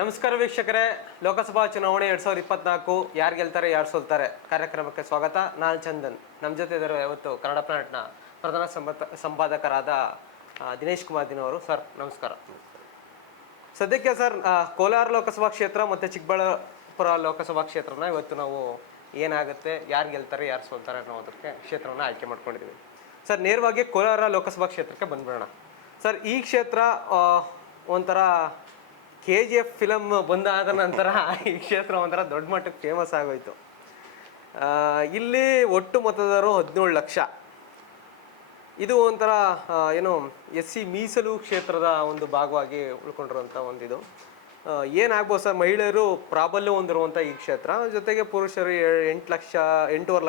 ನಮಸ್ಕಾರ ವೀಕ್ಷಕರೇ, ಲೋಕಸಭಾ ಚುನಾವಣೆ 2024 ಯಾರು ಗೆಲ್ತಾರೆ ಯಾರು ಸೋಲ್ತಾರೆ ಕಾರ್ಯಕ್ರಮಕ್ಕೆ ಸ್ವಾಗತ. ನಾನು ಚಂದನ್. ನಮ್ಮ ಜೊತೆ ಇದ್ದಾರೆ ಇವತ್ತು ಕನ್ನಡ ಪ್ಲಾನೆಟ್ನ ಪ್ರಧಾನ ಸಂಪಾದಕರಾದ ದಿನೇಶ್ ಕುಮಾರ್ ದಿನವರು. ಸರ್ ನಮಸ್ಕಾರ. ಸದ್ಯಕ್ಕೆ ಸರ್, ಕೋಲಾರ ಲೋಕಸಭಾ ಕ್ಷೇತ್ರ ಮತ್ತು ಚಿಕ್ಕಬಳ್ಳಾಪುರ ಲೋಕಸಭಾ ಕ್ಷೇತ್ರನ ಇವತ್ತು ನಾವು ಏನಾಗುತ್ತೆ, ಯಾರು ಗೆಲ್ತಾರೆ ಯಾರು ಸೋಲ್ತಾರೆ ಅನ್ನೋದಕ್ಕೆ ಕ್ಷೇತ್ರವನ್ನು ಆಯ್ಕೆ ಮಾಡ್ಕೊಂಡಿದ್ದೀವಿ. ಸರ್, ನೇರವಾಗಿ ಕೋಲಾರ ಲೋಕಸಭಾ ಕ್ಷೇತ್ರಕ್ಕೆ ಬಂದ್ಬಿಡೋಣ. ಸರ್, ಈ ಕ್ಷೇತ್ರ ಒಂಥರ KGF ಫಿಲಮ್ ಬಂದಾದ ನಂತರ ಈ ಕ್ಷೇತ್ರ ಒಂಥರ ದೊಡ್ಡ ಮಟ್ಟಕ್ಕೆ ಫೇಮಸ್ ಆಗೋಯ್ತು. ಇಲ್ಲಿ ಒಟ್ಟು ಮತದಾರರು 17 ಲಕ್ಷ. ಇದು ಒಂಥರ ಏನು SC ಮೀಸಲು ಕ್ಷೇತ್ರದ ಒಂದು ಭಾಗವಾಗಿ ಉಳ್ಕೊಂಡಿರುವಂಥ ಒಂದಿದು. ಏನಾಗ್ಬೋದು ಸರ್, ಮಹಿಳೆಯರು ಪ್ರಾಬಲ್ಯ ಹೊಂದಿರುವಂಥ ಈ ಕ್ಷೇತ್ರ, ಜೊತೆಗೆ ಪುರುಷರು 8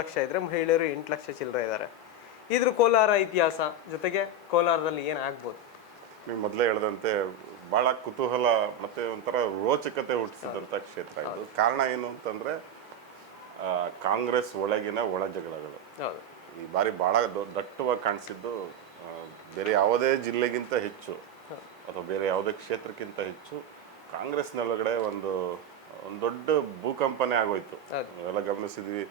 ಲಕ್ಷ ಇದ್ದರೆ ಮಹಿಳೆಯರು 8 ಲಕ್ಷ ಚಿಲ್ಲರೆ ಇದ್ದಾರೆ. ಇದ್ರ ಕೋಲಾರ ಇತಿಹಾಸ ಜೊತೆಗೆ ಕೋಲಾರದಲ್ಲಿ ಏನಾಗ್ಬೋದು? ನೀವು ಮೊದಲೇ ಹೇಳಿದಂತೆ ಭಾಳ ಕುತೂಹಲ ಮತ್ತು ಒಂಥರ ರೋಚಕತೆ ಹುಟ್ಟಿಸಿದಂಥ ಕ್ಷೇತ್ರ ಇದು. ಕಾರಣ ಏನು ಅಂತಂದರೆ ಕಾಂಗ್ರೆಸ್ ಒಳಗಿನ ಒಳ ಜಗಳಗಳು ಈ ಬಾರಿ ಭಾಳ ದಟ್ಟವಾಗಿ ಕಾಣಿಸಿದ್ದು. ಬೇರೆ ಯಾವುದೇ ಜಿಲ್ಲೆಗಿಂತ ಹೆಚ್ಚು ಅಥವಾ ಬೇರೆ ಯಾವುದೇ ಕ್ಷೇತ್ರಕ್ಕಿಂತ ಹೆಚ್ಚು ಕಾಂಗ್ರೆಸ್ನೊಳಗಡೆ ಒಂದು ದೊಡ್ಡ ಭೂಕಂಪನೆ ಆಗೋಯ್ತು. ಎಲ್ಲ ಗಮನಿಸಿದ್ವಿ.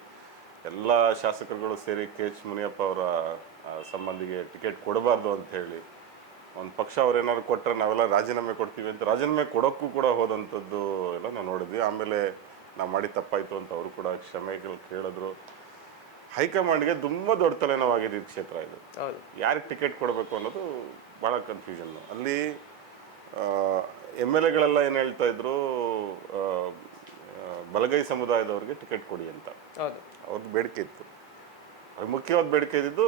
ಎಲ್ಲ ಶಾಸಕರುಗಳು ಸೇರಿ KH ಮುನಿಯಪ್ಪ ಅವರ ಸಂಬಂಧಿಗೆ ಟಿಕೆಟ್ ಕೊಡಬಾರ್ದು ಅಂತ ಹೇಳಿ ಒಂದು ಪಕ್ಷ ಅವ್ರು ಏನಾದ್ರು ಕೊಟ್ಟರೆ ನಾವೆಲ್ಲ ರಾಜೀನಾಮೆ ಕೊಡ್ತೀವಿ ಅಂತ ರಾಜೀನಾಮೆ ಕೊಡೋಕ್ಕೂ ಕೂಡ ಹೋದಂಥದ್ದು ಎಲ್ಲ ನಾವು ನೋಡಿದ್ವಿ. ಆಮೇಲೆ ನಾವು ಮಾಡಿ ತಪ್ಪಾಯಿತು ಅಂತ ಅವರು ಕೂಡ ಕ್ಷಮೆ ಕೇಳಿದ್ರು. ಹೈಕಮಾಂಡ್ಗೆ ತುಂಬ ದೊಡ್ಡ ತಲೆನೋವಾಗಿದೆ ಈ ಕ್ಷೇತ್ರ. ಇದು ಯಾರಿಗೆ ಟಿಕೆಟ್ ಕೊಡಬೇಕು ಅನ್ನೋದು ಭಾಳ ಕನ್ಫ್ಯೂಷನ್ನು. ಅಲ್ಲಿ MLAಗಳೆಲ್ಲ ಏನು ಹೇಳ್ತಾ ಇದ್ರು, ಬಲಗೈ ಸಮುದಾಯದವ್ರಿಗೆ ಟಿಕೆಟ್ ಕೊಡಿ ಅಂತ ಅವ್ರದ್ದು ಬೇಡಿಕೆ ಇತ್ತು. ಅದು ಮುಖ್ಯವಾದ ಬೇಡಿಕೆ ಇದ್ದಿದ್ದು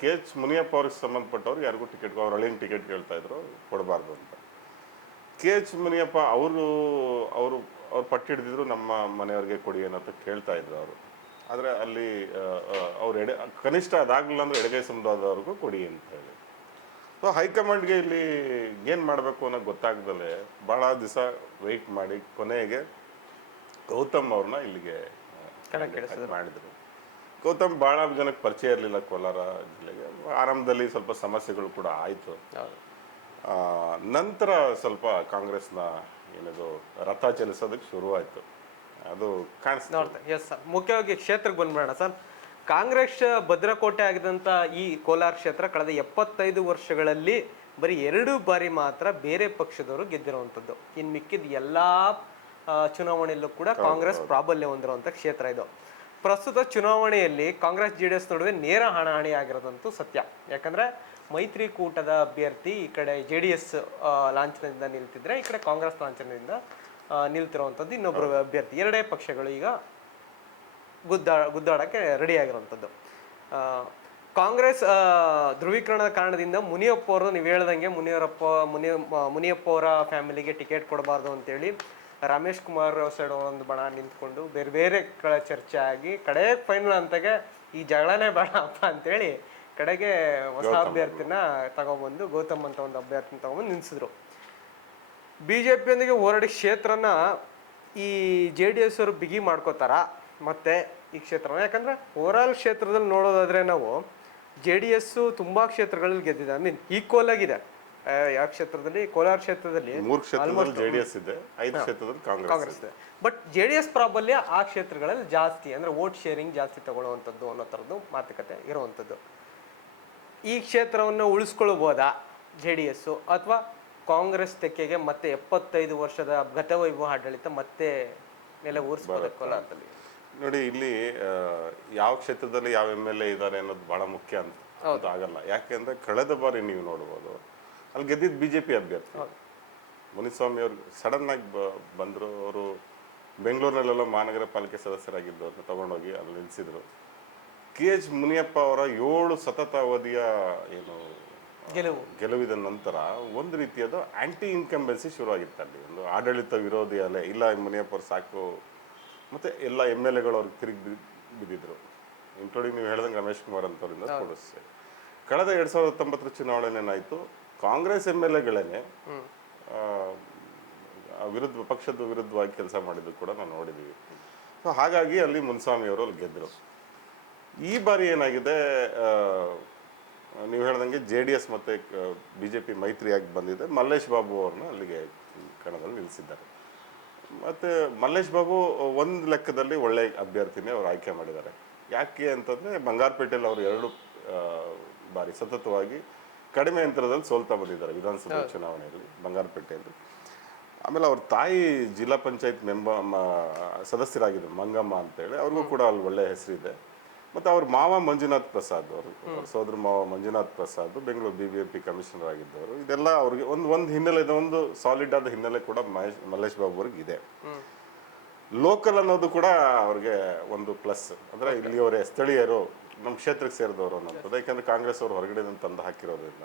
KH ಮುನಿಯಪ್ಪ ಅವ್ರಿಗೆ ಸಂಬಂಧಪಟ್ಟವ್ರು ಯಾರಿಗೂ ಟಿಕೆಟ್, ಅವ್ರ ಹಳ್ಳಿನ ಟಿಕೆಟ್ ಕೇಳ್ತಾ ಇದ್ರು, ಕೊಡಬಾರ್ದು ಅಂತ. KH ಮುನಿಯಪ್ಪ ಅವರು ಪಟ್ಟು ಹಿಡಿದಿದ್ರು, ನಮ್ಮ ಮನೆಯವ್ರಿಗೆ ಕೊಡಿ ಅನ್ನೋದು ಕೇಳ್ತಾ ಇದ್ರು ಅವರು. ಆದರೆ ಅಲ್ಲಿ ಅವ್ರು ಕನಿಷ್ಠ ಅದಾಗಲಿಲ್ಲ ಅಂದ್ರೆ ಎಡಗೈ ಸಮುದಾಯದವ್ರಿಗೂ ಕೊಡಿ ಅಂತ ಹೇಳಿ. ಸೊ ಹೈಕಮಾಂಡ್ಗೆ ಇಲ್ಲಿ ಏನು ಮಾಡಬೇಕು ಅನ್ನೋದು ಗೊತ್ತಾಗ್ದಲೇ ಭಾಳ ದಿವಸ ವೆಯ್ಟ್ ಮಾಡಿ ಕೊನೆಗೆ ಗೌತಮ್ ಅವ್ರನ್ನ ಇಲ್ಲಿಗೆ ಮಾಡಿದರು. ಗೌತಮ್ ಭಾಳ ಜನಕ್ಕೆ ಪರಿಚಯ ಇರಲಿಲ್ಲ ಕೋಲಾರ ಜಿಲ್ಲೆಗೆ. ಆರಂಭದಲ್ಲಿ ಸ್ವಲ್ಪ ಸಮಸ್ಯೆಗಳು ಕೂಡ ಆಯಿತು. ನಂತರ ಸ್ವಲ್ಪ ಕಾಂಗ್ರೆಸ್ನ ಏನದು ರಥ ಚಲಿಸೋದಕ್ಕೆ ಶುರುವಾಯಿತು. ಅದು ಕಾಣಿಸ್ತಾ. ಎಸ್ ಸರ್, ಮುಖ್ಯವಾಗಿ ಕ್ಷೇತ್ರಕ್ಕೆ ಬಂದ್ಬಿಡೋಣ ಸರ್. ಕಾಂಗ್ರೆಸ್ ಭದ್ರಕೋಟೆ ಆಗಿದಂಥ ಈ ಕೋಲಾರ ಕ್ಷೇತ್ರ ಕಳೆದ 75 ವರ್ಷಗಳಲ್ಲಿ ಬರೀ 2 ಬಾರಿ ಮಾತ್ರ ಬೇರೆ ಪಕ್ಷದವರು ಗೆದ್ದಿರುವಂಥದ್ದು. ಇನ್ನು ಮಿಕ್ಕಿದ ಎಲ್ಲ ಚುನಾವಣೆಯಲ್ಲೂ ಕೂಡ ಕಾಂಗ್ರೆಸ್ ಪ್ರಾಬಲ್ಯ ಹೊಂದಿರುವಂಥ ಕ್ಷೇತ್ರ ಇದು. ಪ್ರಸ್ತುತ ಚುನಾವಣೆಯಲ್ಲಿ ಕಾಂಗ್ರೆಸ್ JDS ನಡುವೆ ನೇರ ಹಣಾಹಣಿ ಆಗಿರೋದಂತೂ ಸತ್ಯ. ಯಾಕಂದರೆ ಮೈತ್ರಿಕೂಟದ ಅಭ್ಯರ್ಥಿ ಈ ಕಡೆ JDS ಲಾಂಛನದಿಂದ ನಿಲ್ತಿದ್ರೆ, ಈ ಕಡೆ ಕಾಂಗ್ರೆಸ್ ಲಾಂಛನದಿಂದ ನಿಲ್ತಿರುವಂಥದ್ದು ಇನ್ನೊಬ್ಬರು ಅಭ್ಯರ್ಥಿ. ಎರಡೇ ಪಕ್ಷಗಳು ಈಗ ಗುದ್ದಾಡಕ್ಕೆ ರೆಡಿ ಆಗಿರುವಂಥದ್ದು. ಕಾಂಗ್ರೆಸ್ ಧ್ರುವೀಕರಣದ ಕಾರಣದಿಂದ ಮುನಿಯಪ್ಪ ಅವರು, ನೀವು ಹೇಳ್ದಂಗೆ ಮುನಿಯಪ್ಪ ಅವರ ಫ್ಯಾಮಿಲಿಗೆ ಟಿಕೆಟ್ ಕೊಡಬಾರ್ದು ಅಂತೇಳಿ ರಮೇಶ್ ಕುಮಾರ್ ಸೈಡ್ ಒಂದು ಬಣ ನಿಂತ್ಕೊಂಡು ಬೇರೆ ಬೇರೆ ಕಡೆ ಚರ್ಚೆ ಆಗಿ ಕಡೆ ಫೈನಲ್ ಅಂತಾಗೆ ಈ ಜಗಳನೇ ಬೇಡಪ್ಪ ಅಂತೇಳಿ ಕಡೆಗೆ ಹೊಸ ಅಭ್ಯರ್ಥಿನ ತಗೊಬಂದು ಗೌತಮ್ ಅಂತ ಒಂದು ಅಭ್ಯರ್ಥಿನ ತಗೊಂಬಂದು ನಿಲ್ಸಿದ್ರು. BJPಯೊಂದಿಗೆ ಹೋರಾಡಿ ಕ್ಷೇತ್ರನ ಈ JDS ಅವರು ಬಿಗಿ ಮಾಡ್ಕೋತಾರ ಮತ್ತೆ ಈ ಕ್ಷೇತ್ರನ. ಯಾಕಂದ್ರೆ ಓವರಾಲ್ ಕ್ಷೇತ್ರದಲ್ಲಿ ನೋಡೋದಾದ್ರೆ ನಾವು JDS ತುಂಬಾ ಕ್ಷೇತ್ರಗಳಲ್ಲಿ ಗೆದ್ದಿದೆ. ಈಕ್ವಲ್ ಆಗಿದೆ. ಯಾವ ಕ್ಷೇತ್ರದಲ್ಲಿ? ಕೋಲಾರ ಕ್ಷೇತ್ರದಲ್ಲಿ 3 ಕ್ಷೇತ್ರದಲ್ಲಿ JDS ಇದೆ, 5 ಕ್ಷೇತ್ರದಲ್ಲಿ ಕಾಂಗ್ರೆಸ್ ಇದೆ. ಬಟ್ JDS ಪ್ರಾಬಲ್ಯ ಆ ಕ್ಷೇತ್ರಗಳಲ್ಲಿ ಜಾಸ್ತಿ, ಅಂದ್ರೆ ವೋಟ್ ಶೇರಿಂಗ್ ಜಾಸ್ತಿ ತಗೊಳ್ಳುವಂಥದ್ದು ಅನ್ನೋ ಥರದ್ದು ಮಾತುಕತೆ ಇರುವಂಥದ್ದು. ಈ ಕ್ಷೇತ್ರವನ್ನು ಉಳಿಸ್ಕೊಳ್ಬೋದಾ JDS, ಅಥವಾ ಕಾಂಗ್ರೆಸ್ ತೆಕ್ಕೆಗೆ ಮತ್ತೆ 75 ವರ್ಷದ ಗತವೈಭವ ಆಡಳಿತ ಮತ್ತೆ ನೆಲೆ ಊರಿಸ್ಬೋದು ಕೋಲಾರದಲ್ಲಿ? ನೋಡಿ, ಇಲ್ಲಿ ಯಾವ ಕ್ಷೇತ್ರದಲ್ಲಿ ಯಾವ MLA ಇದ್ದಾರೆ ಅನ್ನೋದು ಬಹಳ ಮುಖ್ಯ ಅಂತ ಆಗಲ್ಲ. ಯಾಕೆಂದ್ರೆ ಕಳೆದ ಬಾರಿ ನೀವು ನೋಡ್ಬೋದು, ಅಲ್ಲಿ ಗೆದ್ದಿದ್ದು BJP ಅಭ್ಯರ್ಥಿ ಮುನಿಸ್ವಾಮಿ ಅವರು ಸಡನ್ ಆಗಿ ಬಂದರು. ಅವರು ಬೆಂಗಳೂರಿನಲ್ಲೆಲ್ಲ ಮಹಾನಗರ ಪಾಲಿಕೆ ಸದಸ್ಯರಾಗಿದ್ದು ಅವ್ರನ್ನ ತಗೊಂಡೋಗಿ ಅಲ್ಲಿ ನಿಲ್ಲಿಸಿದ್ರು. KH ಮುನಿಯಪ್ಪ ಅವರ 7 ಸತತ ಅವಧಿಯ ಏನು ಗೆಲುವಿದ ನಂತರ ಒಂದು ರೀತಿಯಾದ ಆಂಟಿ ಇನ್ಕಂಬೆನ್ಸಿ ಶುರುವಾಗಿತ್ತು. ಅಲ್ಲಿ ಒಂದು ಆಡಳಿತ ವಿರೋಧಿ ಅಲೆ, ಇಲ್ಲ ಮುನಿಯಪ್ಪ ಅವ್ರು ಸಾಕು, ಮತ್ತು ಎಲ್ಲ MLAಗಳು ಅವ್ರಿಗೆ ತಿರುಗಿ ಬಿದ್ದಿದ್ರು. ಇನ್ಕ್ಲೂಡಿಂಗ್ ನೀವು ಹೇಳ್ದಂಗೆ ರಮೇಶ್ ಕುಮಾರ್ ಅಂತವ್ರಿಂದ ಕೊಡಿಸ್ತೆ. ಕಳೆದ 2019 ಚುನಾವಣೆ ಏನಾಯಿತು, ಕಾಂಗ್ರೆಸ್ MLAಗಳೇನೆ ಪಕ್ಷದ ವಿರುದ್ಧವಾಗಿ ಕೆಲಸ ಮಾಡಿದ್ದು ಕೂಡ ನಾವು ನೋಡಿದ್ದೀವಿ. ಸೊ ಹಾಗಾಗಿ ಅಲ್ಲಿ ಮುನಿಸ್ವಾಮಿ ಅವರು ಅಲ್ಲಿ ಗೆದ್ದರು. ಈ ಬಾರಿ ಏನಾಗಿದೆ, ನೀವು ಹೇಳ್ದಂಗೆ JDS ಮತ್ತು BJP ಮೈತ್ರಿಯಾಗಿ ಬಂದಿದೆ. ಮಲ್ಲೇಶ್ ಬಾಬು ಅವ್ರನ್ನ ಅಲ್ಲಿಗೆ ಕಣದಲ್ಲಿ ನಿಲ್ಲಿಸಿದ್ದಾರೆ. ಮತ್ತು ಮಲ್ಲೇಶ್ ಬಾಬು ಒಂದು ಲೆಕ್ಕದಲ್ಲಿ ಒಳ್ಳೆ ಅಭ್ಯರ್ಥಿನೇ ಅವ್ರು ಆಯ್ಕೆ ಮಾಡಿದ್ದಾರೆ. ಯಾಕೆ ಅಂತಂದರೆ ಬಂಗಾರಪೇಟೆಯಲ್ಲಿ ಅವರು 2 ಬಾರಿ ಸತತವಾಗಿ ಕಡಿಮೆ ಅಂತರದಲ್ಲಿ ಸೋಲ್ತಾ ಬಂದಿದ್ದಾರೆ ವಿಧಾನಸಭೆ ಚುನಾವಣೆಯಲ್ಲಿ ಬಂಗಾರಪೇಟೆಯಲ್ಲಿ. ಆಮೇಲೆ ಅವ್ರ ತಾಯಿ ಜಿಲ್ಲಾ ಪಂಚಾಯತ್ ಸದಸ್ಯರಾಗಿದ್ದರು ಮಂಗಮ್ಮ ಅಂತೇಳಿ, ಅವ್ರಿಗೂ ಕೂಡ ಅಲ್ಲಿ ಒಳ್ಳೆ ಹೆಸರಿದೆ. ಮತ್ತು ಅವ್ರ ಮಾವ ಮಂಜುನಾಥ್ ಪ್ರಸಾದ್ ಅವ್ರ ಸೋದರ ಮಾವ ಮಂಜುನಾಥ್ ಪ್ರಸಾದ್ ಬೆಂಗಳೂರು BBMP ಕಮಿಷನರ್ ಆಗಿದ್ದವರು. ಇದೆಲ್ಲ ಅವ್ರಿಗೆ ಒಂದು ಹಿನ್ನೆಲೆ ಇದೆ, ಒಂದು ಸಾಲಿಡ್ ಆದ ಹಿನ್ನೆಲೆ ಕೂಡ ಮಲ್ಲೇಶ್ ಬಾಬು ಅವ್ರಿಗೆ ಇದೆ. ಲೋಕಲ್ ಅನ್ನೋದು ಕೂಡ ಅವ್ರಿಗೆ ಒಂದು ಪ್ಲಸ್, ಅಂದರೆ ಇಲ್ಲಿಯವರೇ ಸ್ಥಳೀಯರು ನಮ್ಮ ಕ್ಷೇತ್ರಕ್ಕೆ ಸೇರಿದವರು ಅನ್ನೋದು. ಯಾಕಂದರೆ ಕಾಂಗ್ರೆಸ್ ಅವರು ಹೊರಗಡೆ ತಂದು ಹಾಕಿರೋದ್ರಿಂದ.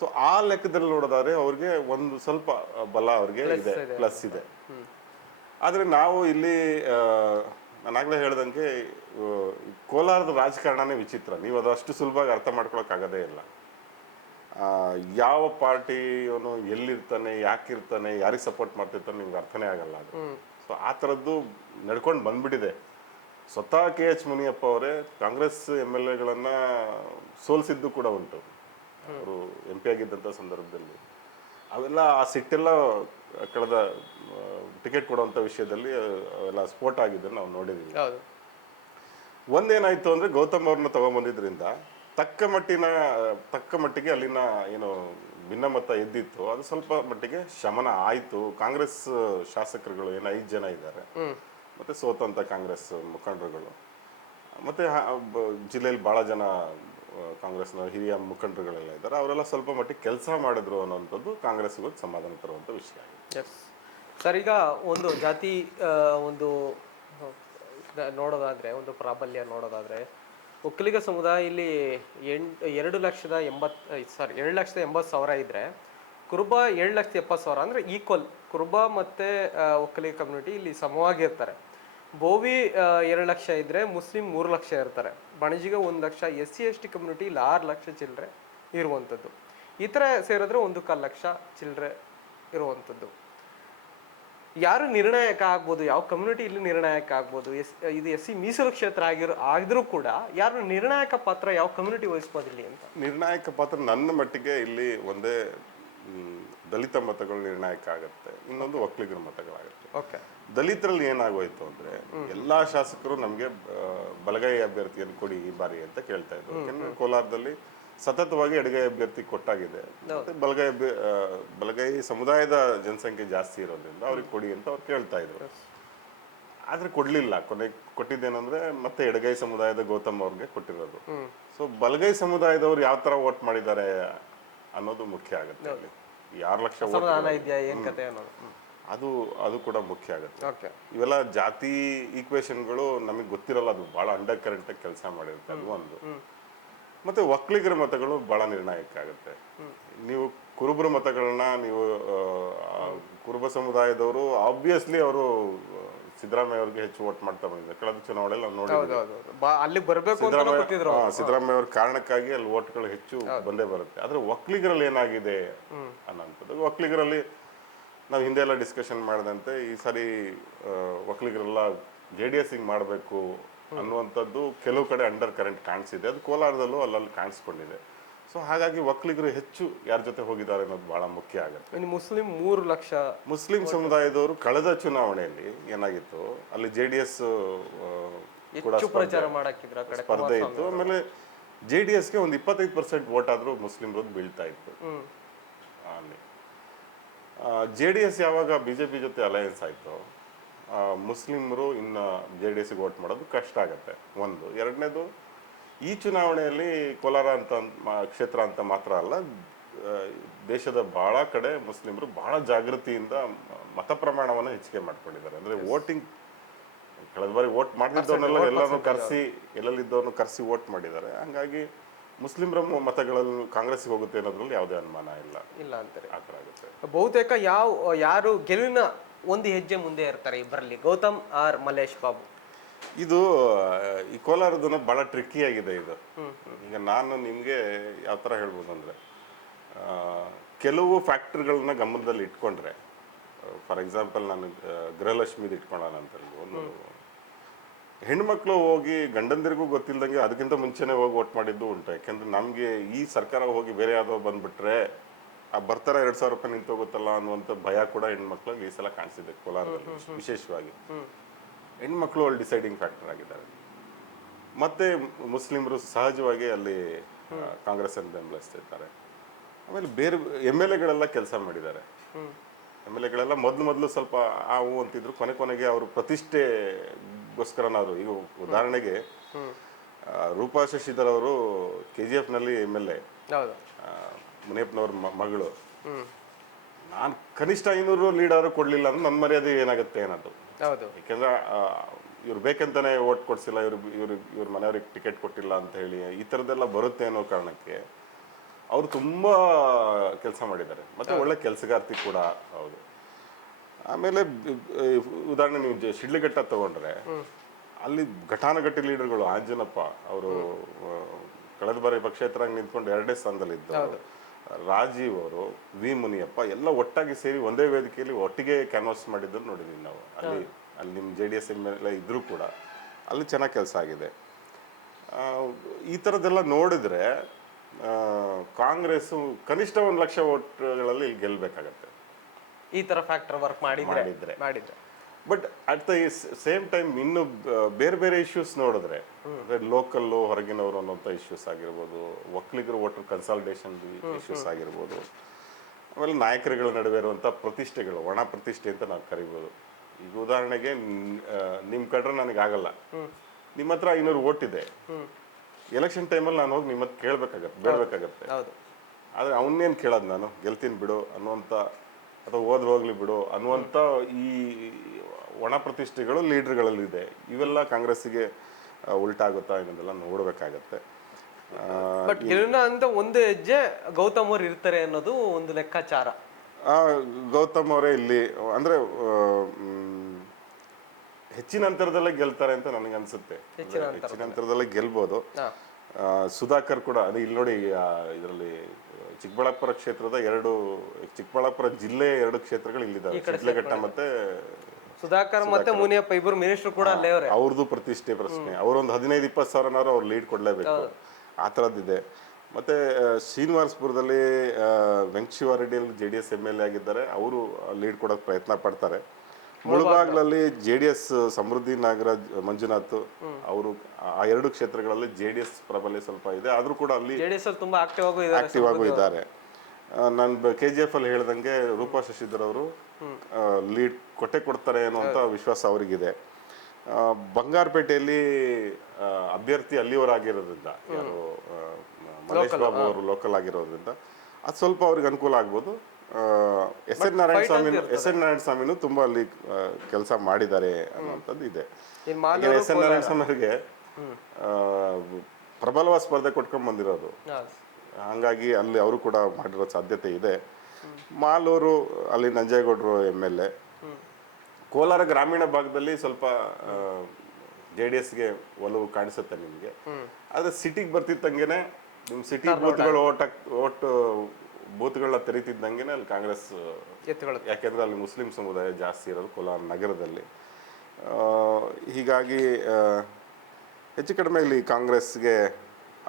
ಸೊ ಆ ಲೆಕ್ಕದಲ್ಲಿ ನೋಡೋದಾದ್ರೆ ಅವ್ರಿಗೆ ಒಂದು ಸ್ವಲ್ಪ ಬಲ ಅವ್ರಿಗೆ ಇದೆ, ಪ್ಲಸ್ ಇದೆ. ಆದರೆ ನಾವು ಇಲ್ಲಿ ನಾನಾಗಲೇ ಹೇಳ್ದಂಗೆ ಕೋಲಾರದ ರಾಜಕಾರಣನೇ ವಿಚಿತ್ರ. ನೀವು ಅದು ಅಷ್ಟು ಸುಲಭವಾಗಿ ಅರ್ಥ ಮಾಡ್ಕೊಳಕ್ಕಾಗೋದೇ ಇಲ್ಲ. ಯಾವ ಪಾರ್ಟಿ ಅವನು ಎಲ್ಲಿರ್ತಾನೆ, ಯಾಕಿರ್ತಾನೆ, ಯಾರಿಗೆ ಸಪೋರ್ಟ್ ಮಾಡ್ತಿರ್ತಾನೆ ನಿಮ್ಗೆ ಅರ್ಥನೇ ಆಗಲ್ಲ ಅದು. ಸೊ ಆ ಥರದ್ದು ನಡ್ಕೊಂಡು ಬಂದ್ಬಿಟ್ಟಿದೆ. ಸ್ವತಃ KH ಮುನಿಯಪ್ಪ ಅವರೇ ಕಾಂಗ್ರೆಸ್ MLAಗಳನ್ನು ಸೋಲಿಸಿದ್ದು ಕೂಡ ಉಂಟು ಅವರು MP ಆಗಿದ್ದಂಥ ಸಂದರ್ಭದಲ್ಲಿ. ಅವೆಲ್ಲ ಆ ಸಿಟ್ಟೆಲ್ಲ ಕಳೆದ ಟಿಕೆಟ್ ಕೊಡುವಂಥ ವಿಷಯದಲ್ಲಿ ಅವೆಲ್ಲ ಸ್ಫೋಟ ಆಗಿದ್ದನ್ನು ನಾವು ನೋಡಿದ್ದೀವಿ. ಒಂದೇನಾಯಿತು ಅಂದರೆ ಗೌತಮ್ ಅವ್ರನ್ನ ತಗೊಂಬಂದಿದ್ರಿಂದ ತಕ್ಕ ಮಟ್ಟಿಗೆ ಅಲ್ಲಿನ ಏನು ಭಿನ್ನಮತ ಎದ್ದಿತ್ತು ಅದು ಸ್ವಲ್ಪ ಮಟ್ಟಿಗೆ ಶಮನ ಆಯಿತು. ಕಾಂಗ್ರೆಸ್ ಶಾಸಕರುಗಳು ಏನು 5 ಜನ ಇದ್ದಾರೆ, ಮತ್ತು ಸೋತಂಥ ಕಾಂಗ್ರೆಸ್ ಮುಖಂಡರುಗಳು, ಮತ್ತು ಜಿಲ್ಲೆಯಲ್ಲಿ ಭಾಳ ಜನ ಕಾಂಗ್ರೆಸ್ನ ಹಿರಿಯ ಮುಖಂಡರುಗಳೆಲ್ಲ ಇದ್ದಾರೆ, ಅವರೆಲ್ಲ ಸ್ವಲ್ಪ ಮಟ್ಟಿಗೆ ಕೆಲಸ ಮಾಡಿದ್ರು ಅನ್ನೋಂಥದ್ದು ಕಾಂಗ್ರೆಸ್ಗೆ ಸಮಾಧಾನ ತರುವಂಥ ವಿಷಯ ಆಗಿದೆ. ಸರ್, ಈಗ ಒಂದು ಜಾತಿ ಒಂದು ನೋಡೋದಾದರೆ, ಒಂದು ಪ್ರಾಬಲ್ಯ ನೋಡೋದಾದರೆ, ಒಕ್ಕಲಿಗ ಸಮುದಾಯ ಇಲ್ಲಿ 2,80,000 ಇದ್ದರೆ ಕುರುಬ 7,70,000 ಅಂದರೆ ಈಕ್ವಲ್. ಕುರುಬ ಮತ್ತು ಒಕ್ಕಲಿಗ ಕಮ್ಯುನಿಟಿ ಇಲ್ಲಿ ಸಮವಾಗಿರ್ತಾರೆ. ಬೋವಿ 2 ಲಕ್ಷ ಇದ್ದರೆ ಮುಸ್ಲಿಂ 3 ಲಕ್ಷ ಇರ್ತಾರೆ. Banajiga 1 lakh, SC ST community ಇಲ್ಲಿ 6 ಲಕ್ಷ ಚಿಲ್ಲರೆ ಇರುವಂಥದ್ದು. ಈ ಥರ ಸೇರಿದ್ರೆ 1,4 ಲಕ್ಷ ಚಿಲ್ಲರೆ ಇರುವಂಥದ್ದು. ಯಾರು ನಿರ್ಣಾಯಕ ಆಗ್ಬೋದು, ಯಾವ ಕಮ್ಯುನಿಟಿ ಇಲ್ಲಿ ನಿರ್ಣಾಯಕ ಆಗ್ಬೋದು? ಇದು SC ಮೀಸಲು ಕ್ಷೇತ್ರ ಆಗಿದ್ರೂ ಕೂಡ ಯಾರು ನಿರ್ಣಾಯಕ ಪಾತ್ರ ಯಾವ ಕಮ್ಯುನಿಟಿ ವಹಿಸ್ಬೋದು ಇಲ್ಲಿ ಅಂತ? ನಿರ್ಣಾಯಕ ಪಾತ್ರ ನನ್ನ ಮಟ್ಟಿಗೆ ಇಲ್ಲಿ ಒಂದೇ ದಲಿತ ಮತಗಳು ನಿರ್ಣಾಯಕ ಆಗುತ್ತೆ, ಇನ್ನೊಂದು ಒಕ್ಕಲಿಗರ ಮತಗಳಾಗುತ್ತೆ. ದಲಿತರಲ್ಲಿ ಏನಾಗೋಯ್ತು ಅಂದ್ರೆ ಎಲ್ಲಾ ಶಾಸಕರು ನಮಗೆ ಬಲಗೈ ಅಭ್ಯರ್ಥಿಯನ್ನು ಕೊಡಿ ಈ ಬಾರಿ ಅಂತ ಕೇಳ್ತಾ ಇದ್ರು. ಯಾಕಂದ್ರೆ ಕೋಲಾರದಲ್ಲಿ ಸತತವಾಗಿ ಎಡಗೈ ಅಭ್ಯರ್ಥಿ ಕೊಟ್ಟಾಗಿದೆ. ಮತ್ತೆ ಬಲಗೈ ಸಮುದಾಯದ ಜನಸಂಖ್ಯೆ ಜಾಸ್ತಿ ಇರೋದ್ರಿಂದ ಅವ್ರಿಗೆ ಕೊಡಿ ಅಂತ ಅವ್ರು ಕೇಳ್ತಾ ಇದ್ರು. ಆದ್ರೆ ಕೊಡ್ಲಿಲ್ಲ. ಕೊಟ್ಟಿದ್ದೇನಂದ್ರೆ ಮತ್ತೆ ಎಡಗೈ ಸಮುದಾಯದ ಗೌತಮ್ ಅವ್ರಿಗೆ ಕೊಟ್ಟಿರೋದು. ಸೊ ಬಲಗೈ ಸಮುದಾಯದವ್ರು ಯಾವ ತರ ವೋಟ್ ಮಾಡಿದ್ದಾರೆ ಅನ್ನೋದು ಮುಖ್ಯ ಆಗುತ್ತೆ. ಅಲ್ಲಿ 6 ಲಕ್ಷ ಅದು ಕೂಡ ಮುಖ್ಯ ಆಗುತ್ತೆ. ಇವೆಲ್ಲ ಜಾತಿ ಈಕ್ವೇಶನ್ಗಳು ನಮಗೆ ಗೊತ್ತಿರಲ್ಲ, ಅದು ಬಹಳ ಅಂಡರ್ ಕರೆಂಟ್ ಕೆಲಸ ಮಾಡಿರುತ್ತೆ. ಅದು ಒಂದು. ಮತ್ತೆ ಒಕ್ಕಲಿಗರ ಮತಗಳು ಬಹಳ ನಿರ್ಣಾಯಕ ಆಗುತ್ತೆ. ನೀವು ಕುರುಬರ ಮತಗಳನ್ನ ನೀವು ಕುರುಬ ಸಮುದಾಯದವರು ಆಬ್ವಿಯಸ್ಲಿ ಅವರು ಸಿದ್ದರಾಮಯ್ಯ ಅವ್ರಿಗೆ ಹೆಚ್ಚು ವೋಟ್ ಮಾಡ್ತಾ ಬಂದಿದ್ದಾರೆ. ಕಳೆದ ಚುನಾವಣೆಯಲ್ಲಿ ನಾವು ನೋಡಿದ್ವಿ ಸಿದ್ದರಾಮಯ್ಯ ಅವ್ರ ಕಾರಣಕ್ಕಾಗಿ ಅಲ್ಲಿ ವೋಟ್ಗಳು ಹೆಚ್ಚು ಬಂದೇ ಬರುತ್ತೆ. ಆದ್ರೆ ಒಕ್ಕಲಿಗರಲ್ಲಿ ಏನಾಗಿದೆ ಅನ್ನೋಂಥದ್ದು, ಒಕ್ಕಲಿಗರಲ್ಲಿ ನಾವು ಹಿಂದೆ ಎಲ್ಲ ಡಿಸ್ಕಷನ್ ಮಾಡಿದಂತೆ ಈ ಸಾರಿ ಒಕ್ಕಲಿಗರೆಲ್ಲ JDS ಮಾಡಬೇಕು ಅನ್ನುವಂಥದ್ದು ಕೆಲವು ಕಡೆ ಅಂಡರ್ ಕರೆಂಟ್ ಕಾಣಿಸಿದೆ. ಅದು ಕೋಲಾರದಲ್ಲೂ ಅಲ್ಲಲ್ಲಿ ಕಾಣಿಸ್ಕೊಂಡಿದೆ. ಸೊ ಹಾಗಾಗಿ ಒಕ್ಕಲಿಗರು ಹೆಚ್ಚು ಯಾರ ಜೊತೆ ಹೋಗಿದ್ದಾರೆ ಅನ್ನೋದು ಬಹಳ ಮುಖ್ಯ ಆಗುತ್ತೆ. ಮುಸ್ಲಿಂ 3 ಲಕ್ಷ ಮುಸ್ಲಿಂ ಸಮುದಾಯದವರು ಕಳೆದ ಚುನಾವಣೆಯಲ್ಲಿ ಏನಾಗಿತ್ತು, ಅಲ್ಲಿ JDS ಕೂಡ ಸ್ಪರ್ಧೆ ಇತ್ತು. ಆಮೇಲೆ JDSಗೆ ಒಂದು 25% ವೋಟ್ ಆದ್ರೂ ಮುಸ್ಲಿಮ್ರದ್ದು ಬೀಳ್ತಾ ಇತ್ತು. ಅಲ್ಲಿ JDS ಯಾವಾಗ BJP ಜೊತೆ ಅಲಯನ್ಸ್ ಆಯ್ತು, ಮುಸ್ಲಿಮರು ಇನ್ನು JDSಗೆ ವೋಟ್ ಮಾಡೋದು ಕಷ್ಟ ಆಗತ್ತೆ. ಒಂದು. ಎರಡನೇದು, ಈ ಚುನಾವಣೆಯಲ್ಲಿ ಕೋಲಾರ ಅಂತ ಕ್ಷೇತ್ರ ಅಂತ ಮಾತ್ರ ಅಲ್ಲ, ದೇಶದ ಬಹಳ ಕಡೆ ಮುಸ್ಲಿಮರು ಬಹಳ ಜಾಗೃತಿಯಿಂದ ಮತ ಪ್ರಮಾಣವನ್ನು ಹೆಚ್ಚಿಗೆ ಮಾಡ್ಕೊಂಡಿದ್ದಾರೆ. ಅಂದ್ರೆ ವೋಟಿಂಗ್ ಕಳೆದ ಬಾರಿ ವೋಟ್ ಮಾಡ್ತಿದ್ದವ್ರನ್ನೆಲ್ಲ ಎಲ್ಲೆಲ್ಲಿದ್ದವ್ರನ್ನು ಕರೆಸಿ ವೋಟ್ ಮಾಡಿದ್ದಾರೆ. ಹಂಗಾಗಿ ಮುಸ್ಲಿಮರ ಮತಗಳಲ್ಲಿ ಕಾಂಗ್ರೆಸ್ಗೆ ಹೋಗುತ್ತೆ ಅನ್ನೋದ್ರಲ್ಲಿ ಯಾವುದೇ ಅನುಮಾನ ಇಲ್ಲ ಅಂತಾರೆ. ಆ ಥರ ಆಗುತ್ತೆ. ಬಹುತೇಕ ಯಾರು ಗೆಲುವಿನ ಒಂದು ಹೆಜ್ಜೆ ಮುಂದೆ ಇರ್ತಾರೆ ಇಬ್ಬರಲ್ಲಿ, ಗೌತಮ್ ಆರ್ ಮಲ್ಲೇಶ್ ಬಾಬು? ಇದು ಈ ಕೋಲಾರದನ್ನ ಬಹಳ ಟ್ರಿಕ್ಕಿ ಆಗಿದೆ ಇದು. ಈಗ ನಾನು ನಿಮಗೆ ಯಾವ ಥರ ಹೇಳ್ಬೋದು ಅಂದರೆ, ಕೆಲವು ಫ್ಯಾಕ್ಟ್ರಿಗಳನ್ನ ಗಮನದಲ್ಲಿ ಇಟ್ಕೊಂಡ್ರೆ, ಫಾರ್ ಎಕ್ಸಾಂಪಲ್ ನಾನು ಗೃಹಲಕ್ಷ್ಮಿದು ಇಟ್ಕೊಳ್ಳೋಣ ಅಂತ ಒಂದು ಹೆಣ್ಮಕ್ಳು ಹೋಗಿ ಗಂಡಂದಿರಿಗೂ ಗೊತ್ತಿಲ್ದಂಗೆ ಅದಕ್ಕಿಂತ ಮುಂಚೆನೇ ಹೋಗಿ ವೋಟ್ ಮಾಡಿದ್ದು ಉಂಟು. ಯಾಕೆಂದ್ರೆ ನಮಗೆ ಈ ಸರ್ಕಾರ ಹೋಗಿ ಬೇರೆ ಯಾವುದೋ ಬಂದ್ಬಿಟ್ರೆ ಆ ಬರ್ತಾರೆ 2,000 ರೂಪಾಯಿ ನಿಂತೋಗುತ್ತಲ್ಲ ಅನ್ನುವಂಥ ಭಯ ಕೂಡ ಹೆಣ್ಮಕ್ಳಿಗೆ ಈ ಸಲ ಕಾಣಿಸಿದೆ ಕೋಲಾರದಲ್ಲಿ ವಿಶೇಷವಾಗಿ. ಹೆಣ್ಮಕ್ಳು ಅಲ್ಲಿ ಡಿಸೈಡಿಂಗ್ ಫ್ಯಾಕ್ಟರ್ ಆಗಿದ್ದಾರೆ. ಮತ್ತೆ ಮುಸ್ಲಿಮರು ಸಹಜವಾಗಿ ಅಲ್ಲಿ ಕಾಂಗ್ರೆಸ್ ಅನ್ನು ಬೆಂಬಲಿಸ್ತಿರ್ತಾರೆ. ಆಮೇಲೆ ಬೇರೆ MLA-ಗಳೆಲ್ಲ ಕೆಲಸ ಮಾಡಿದ್ದಾರೆ. MLA-ಗಳೆಲ್ಲ ಮೊದಲು ಸ್ವಲ್ಪ ಹೂ ಅಂತಿದ್ರು, ಕೊನೆಗೆ ಅವರು ಪ್ರತಿಷ್ಠೆಗೋಸ್ಕರನಾದ್ರು. ಈಗ ಉದಾಹರಣೆಗೆ ರೂಪಾ ಶಶಿಧರ್ ಅವರು KGF-ನಲ್ಲಿ MLA, ಮುನಿಯಪ್ಪನವ್ರ ಮಗಳು. ನಾನು ಕನಿಷ್ಠ 500 ಲೀಡರ್ ಕೊಡ್ಲಿಲ್ಲ ಅಂದ್ರೆ ನನ್ನ ಮರ್ಯಾದೆ ಏನಾಗುತ್ತೆ ಏನದು. ಯಾಕೆಂದ್ರೆ ಇವ್ರು ಬೇಕಂತಾನೆ ಓಟ್ ಕೊಡ್ಸಿಲ್ಲ, ಇವ್ರ ಮನೆಯವ್ರಿಗೆ ಟಿಕೆಟ್ ಕೊಟ್ಟಿಲ್ಲ ಅಂತ ಹೇಳಿ ಈ ಥರದ್ದೆಲ್ಲ ಬರುತ್ತೆ ಅನ್ನೋ ಕಾರಣಕ್ಕೆ ಅವರು ತುಂಬಾ ಕೆಲಸ ಮಾಡಿದ್ದಾರೆ. ಮತ್ತೆ ಒಳ್ಳೆ ಕೆಲಸಗಾರ್ತಿ ಕೂಡ ಹೌದು. ಆಮೇಲೆ ಉದಾಹರಣೆ ನೀವು ಶಿಡ್ಲಘಟ್ಟ ತಗೊಂಡ್ರೆ ಅಲ್ಲಿ ಘಟಾನುಘಟಿ ಲೀಡರ್ಗಳು. ಆಂಜನಪ್ಪ ಅವರು ಕಳೆದ ಬಾರಿ ಪಕ್ಷೇತರಾಗಿ ನಿಂತ್ಕೊಂಡು 2ನೇ ಸ್ಥಾನದಲ್ಲಿದ್ದರು. ರಾಜೀವ್ ಅವರು, ವಿ ಮುನಿಯಪ್ಪ ಎಲ್ಲ ಒಟ್ಟಾಗಿ ಸೇರಿ ಒಂದೇ ವೇದಿಕೆಯಲ್ಲಿ ಒಟ್ಟಿಗೆ ಕ್ಯಾನ್ವಾಸ್ ಮಾಡಿದ್ದನ್ನು ನೋಡಿದ್ದೀವಿ ನಾವು. ಅಲ್ಲಿ ನಿಮ್ಮ JDS MLA ಇದ್ರೂ ಕೂಡ ಅಲ್ಲಿ ಚೆನ್ನಾಗಿ ಕೆಲಸ ಆಗಿದೆ. ಈ ಥರದ್ದೆಲ್ಲ ನೋಡಿದ್ರೆ ಕಾಂಗ್ರೆಸ್ ಕನಿಷ್ಠ 1 ಲಕ್ಷ ಓಟ್ಗಳಲ್ಲಿ ಇಲ್ಲಿ ಗೆಲ್ಲಬೇಕಾಗತ್ತೆ ಈ ತರ ಫ್ಯಾಕ್ಟರ್ ವರ್ಕ್ ಮಾಡಿದ್ರೆ. But at the same time ಇನ್ನು ಬೇರೆ ಇಶ್ಯೂಸ್ ನೋಡಿದ್ರೆ ಲೋಕಲ್ಲು ಹೊರಗಿನವರು ಅನ್ನೋಂಥ ಇಶ್ಯೂಸ್ ಆಗಿರ್ಬೋದು, ಒಕ್ಕಲಿಗರು ವೋಟರ್ ಕನ್ಸಾಲ್ಟೇಷನ್ ಇಶ್ಯೂಸ್ ಆಗಿರ್ಬೋದು, ಆಮೇಲೆ ನಾಯಕರುಗಳ ನಡುವೆ ಇರುವಂಥ ಪ್ರತಿಷ್ಠೆಗಳು, ಒಣ ಪ್ರತಿಷ್ಠೆ ಅಂತ ನಾವು ಕರಿಬೋದು. ಈಗ ಉದಾಹರಣೆಗೆ ನಿಮ್ಮ ಕಂಡ್ರೆ ನನಗಾಗಲ್ಲ, ನಿಮ್ಮ ಹತ್ರ 500 ಓಟ್ ಇದೆ, ಎಲೆಕ್ಷನ್ ಟೈಮಲ್ಲಿ ನಾನು ಹೋಗಿ ನಿಮ್ಮ ಹತ್ರ ಬೇಡಬೇಕಾಗತ್ತೆ. ಆದರೆ ಅವನ್ನೇನು ಕೇಳೋದು, ನಾನು ಗೆಲ್ತೀನಿ ಬಿಡು ಅನ್ನುವಂಥ, ಅಥವಾ ಹೋಗ್ಲಿ ಬಿಡು ಅನ್ನುವಂಥ ಈ ಒಣ ಪ್ರತಿಷ್ಠೆಗಳು ಲೀಡರ್ಗಳಲ್ಲಿದೆ. ಇವೆಲ್ಲ ಕಾಂಗ್ರೆಸ್ಸಿಗೆ ಉಲ್ಟಾಗುತ್ತಾ ಇದನ್ನೆಲ್ಲ ನೋಡ್ಬೇಕಾಗತ್ತೆ. ಬಟ್ ಅಂತ ಒಂದು ಹೆಜ್ಜೆ ಗೌತಮ್ ಅವರು ಇರ್ತಾರೆ ಅನ್ನೋದು ಒಂದು ಲೆಕ್ಕಾಚಾರ. ಗೌತಮ್ ಅವರೇ ಇಲ್ಲಿ ಅಂದ್ರೆ ಹೆಚ್ಚಿನ ಅಂತರದಲ್ಲೇ ಗೆಲ್ತಾರೆ ಅಂತ ನನಗೆ ಅನ್ಸುತ್ತೆ. ಹೆಚ್ಚಿನ ಅಂತರದಲ್ಲೇ ಗೆಲ್ಬೋದು. ಸುಧಾಕರ್ ಕೂಡ ಅದು ಇಲ್ಲಿ ನೋಡಿ, ಇದರಲ್ಲಿ ಚಿಕ್ಕಬಳ್ಳಾಪುರ ಕ್ಷೇತ್ರದ ಚಿಕ್ಕಬಳ್ಳಾಪುರ ಜಿಲ್ಲೆಯ 2 ಕ್ಷೇತ್ರಗಳು ಇಲ್ಲಿದ್ದಾವೆ, ಶಿಡ್ಲಘಟ್ಟ ಮತ್ತೆ ಸುಧಾಕರ್ ಮತ್ತೆ ಮುನಿಯಪ್ಪ ಇಬ್ಬರು ಮಿನಿಸ್ಟರ್ ಕೂಡ ಅಲ್ಲೇ ಅವರೇ. ಅವ್ರದ್ದು ಪ್ರತಿಷ್ಠೆ ಪ್ರಶ್ನೆ. ಅವರೊಂದು 15-20 ಸಾವಿರನಾರು ಅವ್ರು ಲೀಡ್ ಕೊಡ್ಲೇಬೇಕು, ಆ ಥರದ್ದಿದೆ. ಮತ್ತೆ ಶ್ರೀನಿವಾಸಪುರದಲ್ಲಿ ವೆಂಕಟಶಿವಾರೆಡ್ಡಿ JDS MLA ಆಗಿದ್ದಾರೆ, ಅವರು ಲೀಡ್ ಕೊಡೋಕೆ ಪ್ರಯತ್ನ ಪಡ್ತಾರೆ. ಮುಳಬಾಗ್ಲಲ್ಲಿ JDS ಸಮೃದ್ಧಿ ನಾಗರಾಜ್ ಮಂಜುನಾಥ್ ಅವರು ಆ 2 ಕ್ಷೇತ್ರಗಳಲ್ಲಿ JDS ಪ್ರಬಲ ಸ್ವಲ್ಪ ಇದೆ, ಆದ್ರೂ ಕೂಡ ಅಲ್ಲಿ ತುಂಬಾ ಆಕ್ಟಿವ್ ಆಗು ಇದ್ದಾರೆ. ನಾನು KGF ಅಲ್ಲಿ ಹೇಳ್ದಂಗೆ ರೂಪಾ ಶಶಿಧರ್ ಅವರು ಲೀಡ್ ಕೊಡ್ತಾರೆ ಅನ್ನುವಂಥ ವಿಶ್ವಾಸ ಅವರಿಗಿದೆ. ಬಂಗಾರಪೇಟೆಯಲ್ಲಿ ಅಭ್ಯರ್ಥಿ ಅಲ್ಲಿಯವರಾಗಿರೋದ್ರಿಂದ, ಯಾರು ಮಹೇಶ್ ಬಾಬು ಅವರು ಲೋಕಲ್ ಆಗಿರೋದ್ರಿಂದ ಅದು ಸ್ವಲ್ಪ ಅವ್ರಿಗೆ ಅನುಕೂಲ ಆಗ್ಬೋದು. SN ನಾರಾಯಣ ಸ್ವಾಮಿನೂ ತುಂಬಾ ಅಲ್ಲಿ ಕೆಲಸ ಮಾಡಿದ್ದಾರೆ ಅನ್ನುವಂಥದ್ದು ಇದೆ. SN ನಾರಾಯಣ ಸ್ವಾಮಿಗೆ ಪ್ರಬಲವಾದ ಸ್ಪರ್ಧೆ ಕೊಟ್ಕೊಂಡು ಬಂದಿರೋದು, ಹಂಗಾಗಿ ಅಲ್ಲಿ ಅವರು ಕೂಡ ಮಾಡಿರೋ ಸಾಧ್ಯತೆ ಇದೆ. ಮಾಲೂರು ಅಲ್ಲಿ ನಂಜೇಗೌಡರು MLA. ಕೋಲಾರ ಗ್ರಾಮೀಣ ಭಾಗದಲ್ಲಿ ಸ್ವಲ್ಪ JDSಗೆ ಒಲವು ಕಾಣಿಸುತ್ತೆ ನಿಮಗೆ. ಆದ್ರೆ ಸಿಟಿಗೆ ಬರ್ತಿದ್ದಂಗೆನೆ ನಿಮ್ಮ ಸಿಟಿ ಬೂತ್ಗಳು ಓಟ್ ಬೂತ್ಗಳನ್ನ ತೆರೀತಿದ್ದಂಗೆನೆ ಅಲ್ಲಿ ಕಾಂಗ್ರೆಸ್, ಯಾಕೆಂದ್ರೆ ಅಲ್ಲಿ ಮುಸ್ಲಿಂ ಸಮುದಾಯ ಜಾಸ್ತಿ ಇರೋದು ಕೋಲಾರ ನಗರದಲ್ಲಿ. ಹೀಗಾಗಿ ಹೆಚ್ಚು ಕಡಿಮೆ ಇಲ್ಲಿ ಕಾಂಗ್ರೆಸ್ಗೆ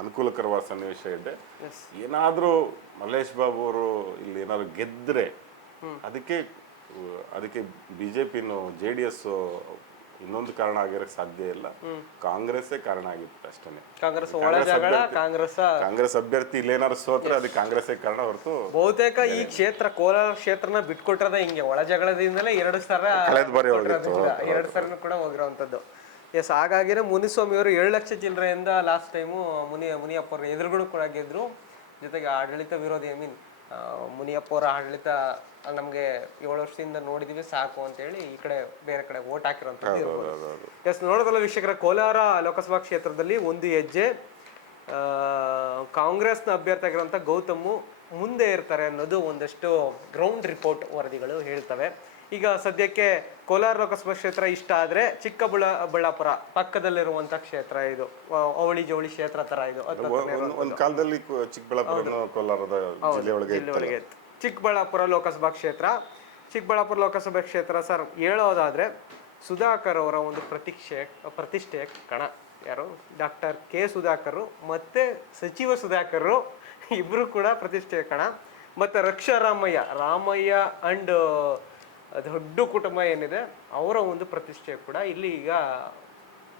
ಅನುಕೂಲಕರವಾದ ಸನ್ನಿವೇಶ ಇದೆ. ಏನಾದರೂ ಮಲ್ಲೇಶ್ ಬಾಬು ಅವರು ಇಲ್ಲಿ ಏನಾದ್ರು ಗೆದ್ರೆ ಅದಕ್ಕೆ BJP JDS ಇನ್ನೊಂದು ಕಾರಣ ಆಗಿರಕ್ಕೆ ಸಾಧ್ಯ ಇಲ್ಲ, ಕಾಂಗ್ರೆಸ್ಸೇ ಕಾರಣ ಆಗಿತ್ತು ಅಷ್ಟೇ. ಕಾಂಗ್ರೆಸ್ ಅಭ್ಯರ್ಥಿ ಇಲ್ಲೇನಾದ್ರು ಸೋತ್ರೆ ಅದಕ್ಕೆ ಕಾಂಗ್ರೆಸ್ಸೇ ಕಾರಣ ಹೊರತು ಬಹುತೇಕ ಈ ಕ್ಷೇತ್ರ ಕೋಲಾರ ಕ್ಷೇತ್ರನ ಬಿಟ್ಕೊಟ್ರದ ಹಿಂಗೆ ಒಳ ಜಗಳದಿಂದಲೇ 2 ಸಲ ಕಳೆದ ಬಾರಿ ಹೋಗಿತ್ತು, 2 ಸಲನೂ ಕೂಡ ಹೋಗಿರೋಂಥದ್ದು. ಎಸ್, ಹಾಗಾಗಿನೇ ಮುನಿಸ್ವಾಮಿ ಅವರು 7 ಲಕ್ಷ ಚಿಲ್ಲರೆಯಿಂದ ಲಾಸ್ಟ್ ಟೈಮು ಮುನಿಯಪ್ಪ ಅವ್ರ ಎದುರುಗಳು ಕೂಡ ಗೆದ್ರು. ಜೊತೆಗೆ ಆಡಳಿತ ವಿರೋಧಿ ಮುನಿಯಪ್ಪ ಅವರ ಆಡಳಿತ ನಮಗೆ 7 ವರ್ಷದಿಂದ ನೋಡಿದೀವಿ ಸಾಕು ಅಂತೇಳಿ ಈ ಕಡೆ ಬೇರೆ ಕಡೆ ಓಟ್ ಹಾಕಿರೋಂಥದ್ದು ಇರ್ಬೋದು. ಎಸ್, ನೋಡೋದಲ್ಲ ವೀಕ್ಷಕರ, ಕೋಲಾರ ಲೋಕಸಭಾ ಕ್ಷೇತ್ರದಲ್ಲಿ ಒಂದು ಹೆಜ್ಜೆ ಕಾಂಗ್ರೆಸ್ನ ಅಭ್ಯರ್ಥಿ ಆಗಿರೋಂಥ ಗೌತಮ್ ಮುಂದೆ ಇರ್ತಾರೆ ಅನ್ನೋದು ಒಂದಷ್ಟು ಗ್ರೌಂಡ್ ರಿಪೋರ್ಟ್ ವರದಿಗಳು ಹೇಳ್ತವೆ. ಈಗ ಸದ್ಯಕ್ಕೆ ಕೋಲಾರ ಲೋಕಸಭಾ ಕ್ಷೇತ್ರ ಇಷ್ಟ ಆದ್ರೆ ಚಿಕ್ಕಬಳ್ಳಾಪುರ ಪಕ್ಕದಲ್ಲಿರುವಂತ ಕ್ಷೇತ್ರ ಇದು ಅವಳಿ ಜವಳಿ ಕ್ಷೇತ್ರ ತರ ಇದು. ಒಂದು ಕಾಲದಲ್ಲಿ ಚಿಕ್ಕಬಳ್ಳಾಪುರ ಕೋಲಾರದ ಜಿಲ್ಲೆಯೊಳಗೆ ಚಿಕ್ಕಬಳ್ಳಾಪುರ ಲೋಕಸಭಾ ಕ್ಷೇತ್ರ ಸರ್ ಹೇಳೋದಾದ್ರೆ ಸುಧಾಕರ್ ಅವರ ಒಂದು ಪ್ರತಿಷ್ಠೆಯ ಕಣ. ಯಾರು? ಡಾಕ್ಟರ್ K ಸುಧಾಕರ್ ಮತ್ತೆ ಸಚಿವ ಸುಧಾಕರ್ ಇಬ್ರು ಕೂಡ ಪ್ರತಿಷ್ಠೆಯ ಕಣ. ಮತ್ತು ರಾಮಯ್ಯ ಅಂಡ್ ದೊಡ್ಡ ಕುಟುಂಬ ಏನಿದೆ ಅವರ ಒಂದು ಪ್ರತಿಷ್ಠೆ ಕೂಡ ಇಲ್ಲಿ ಈಗ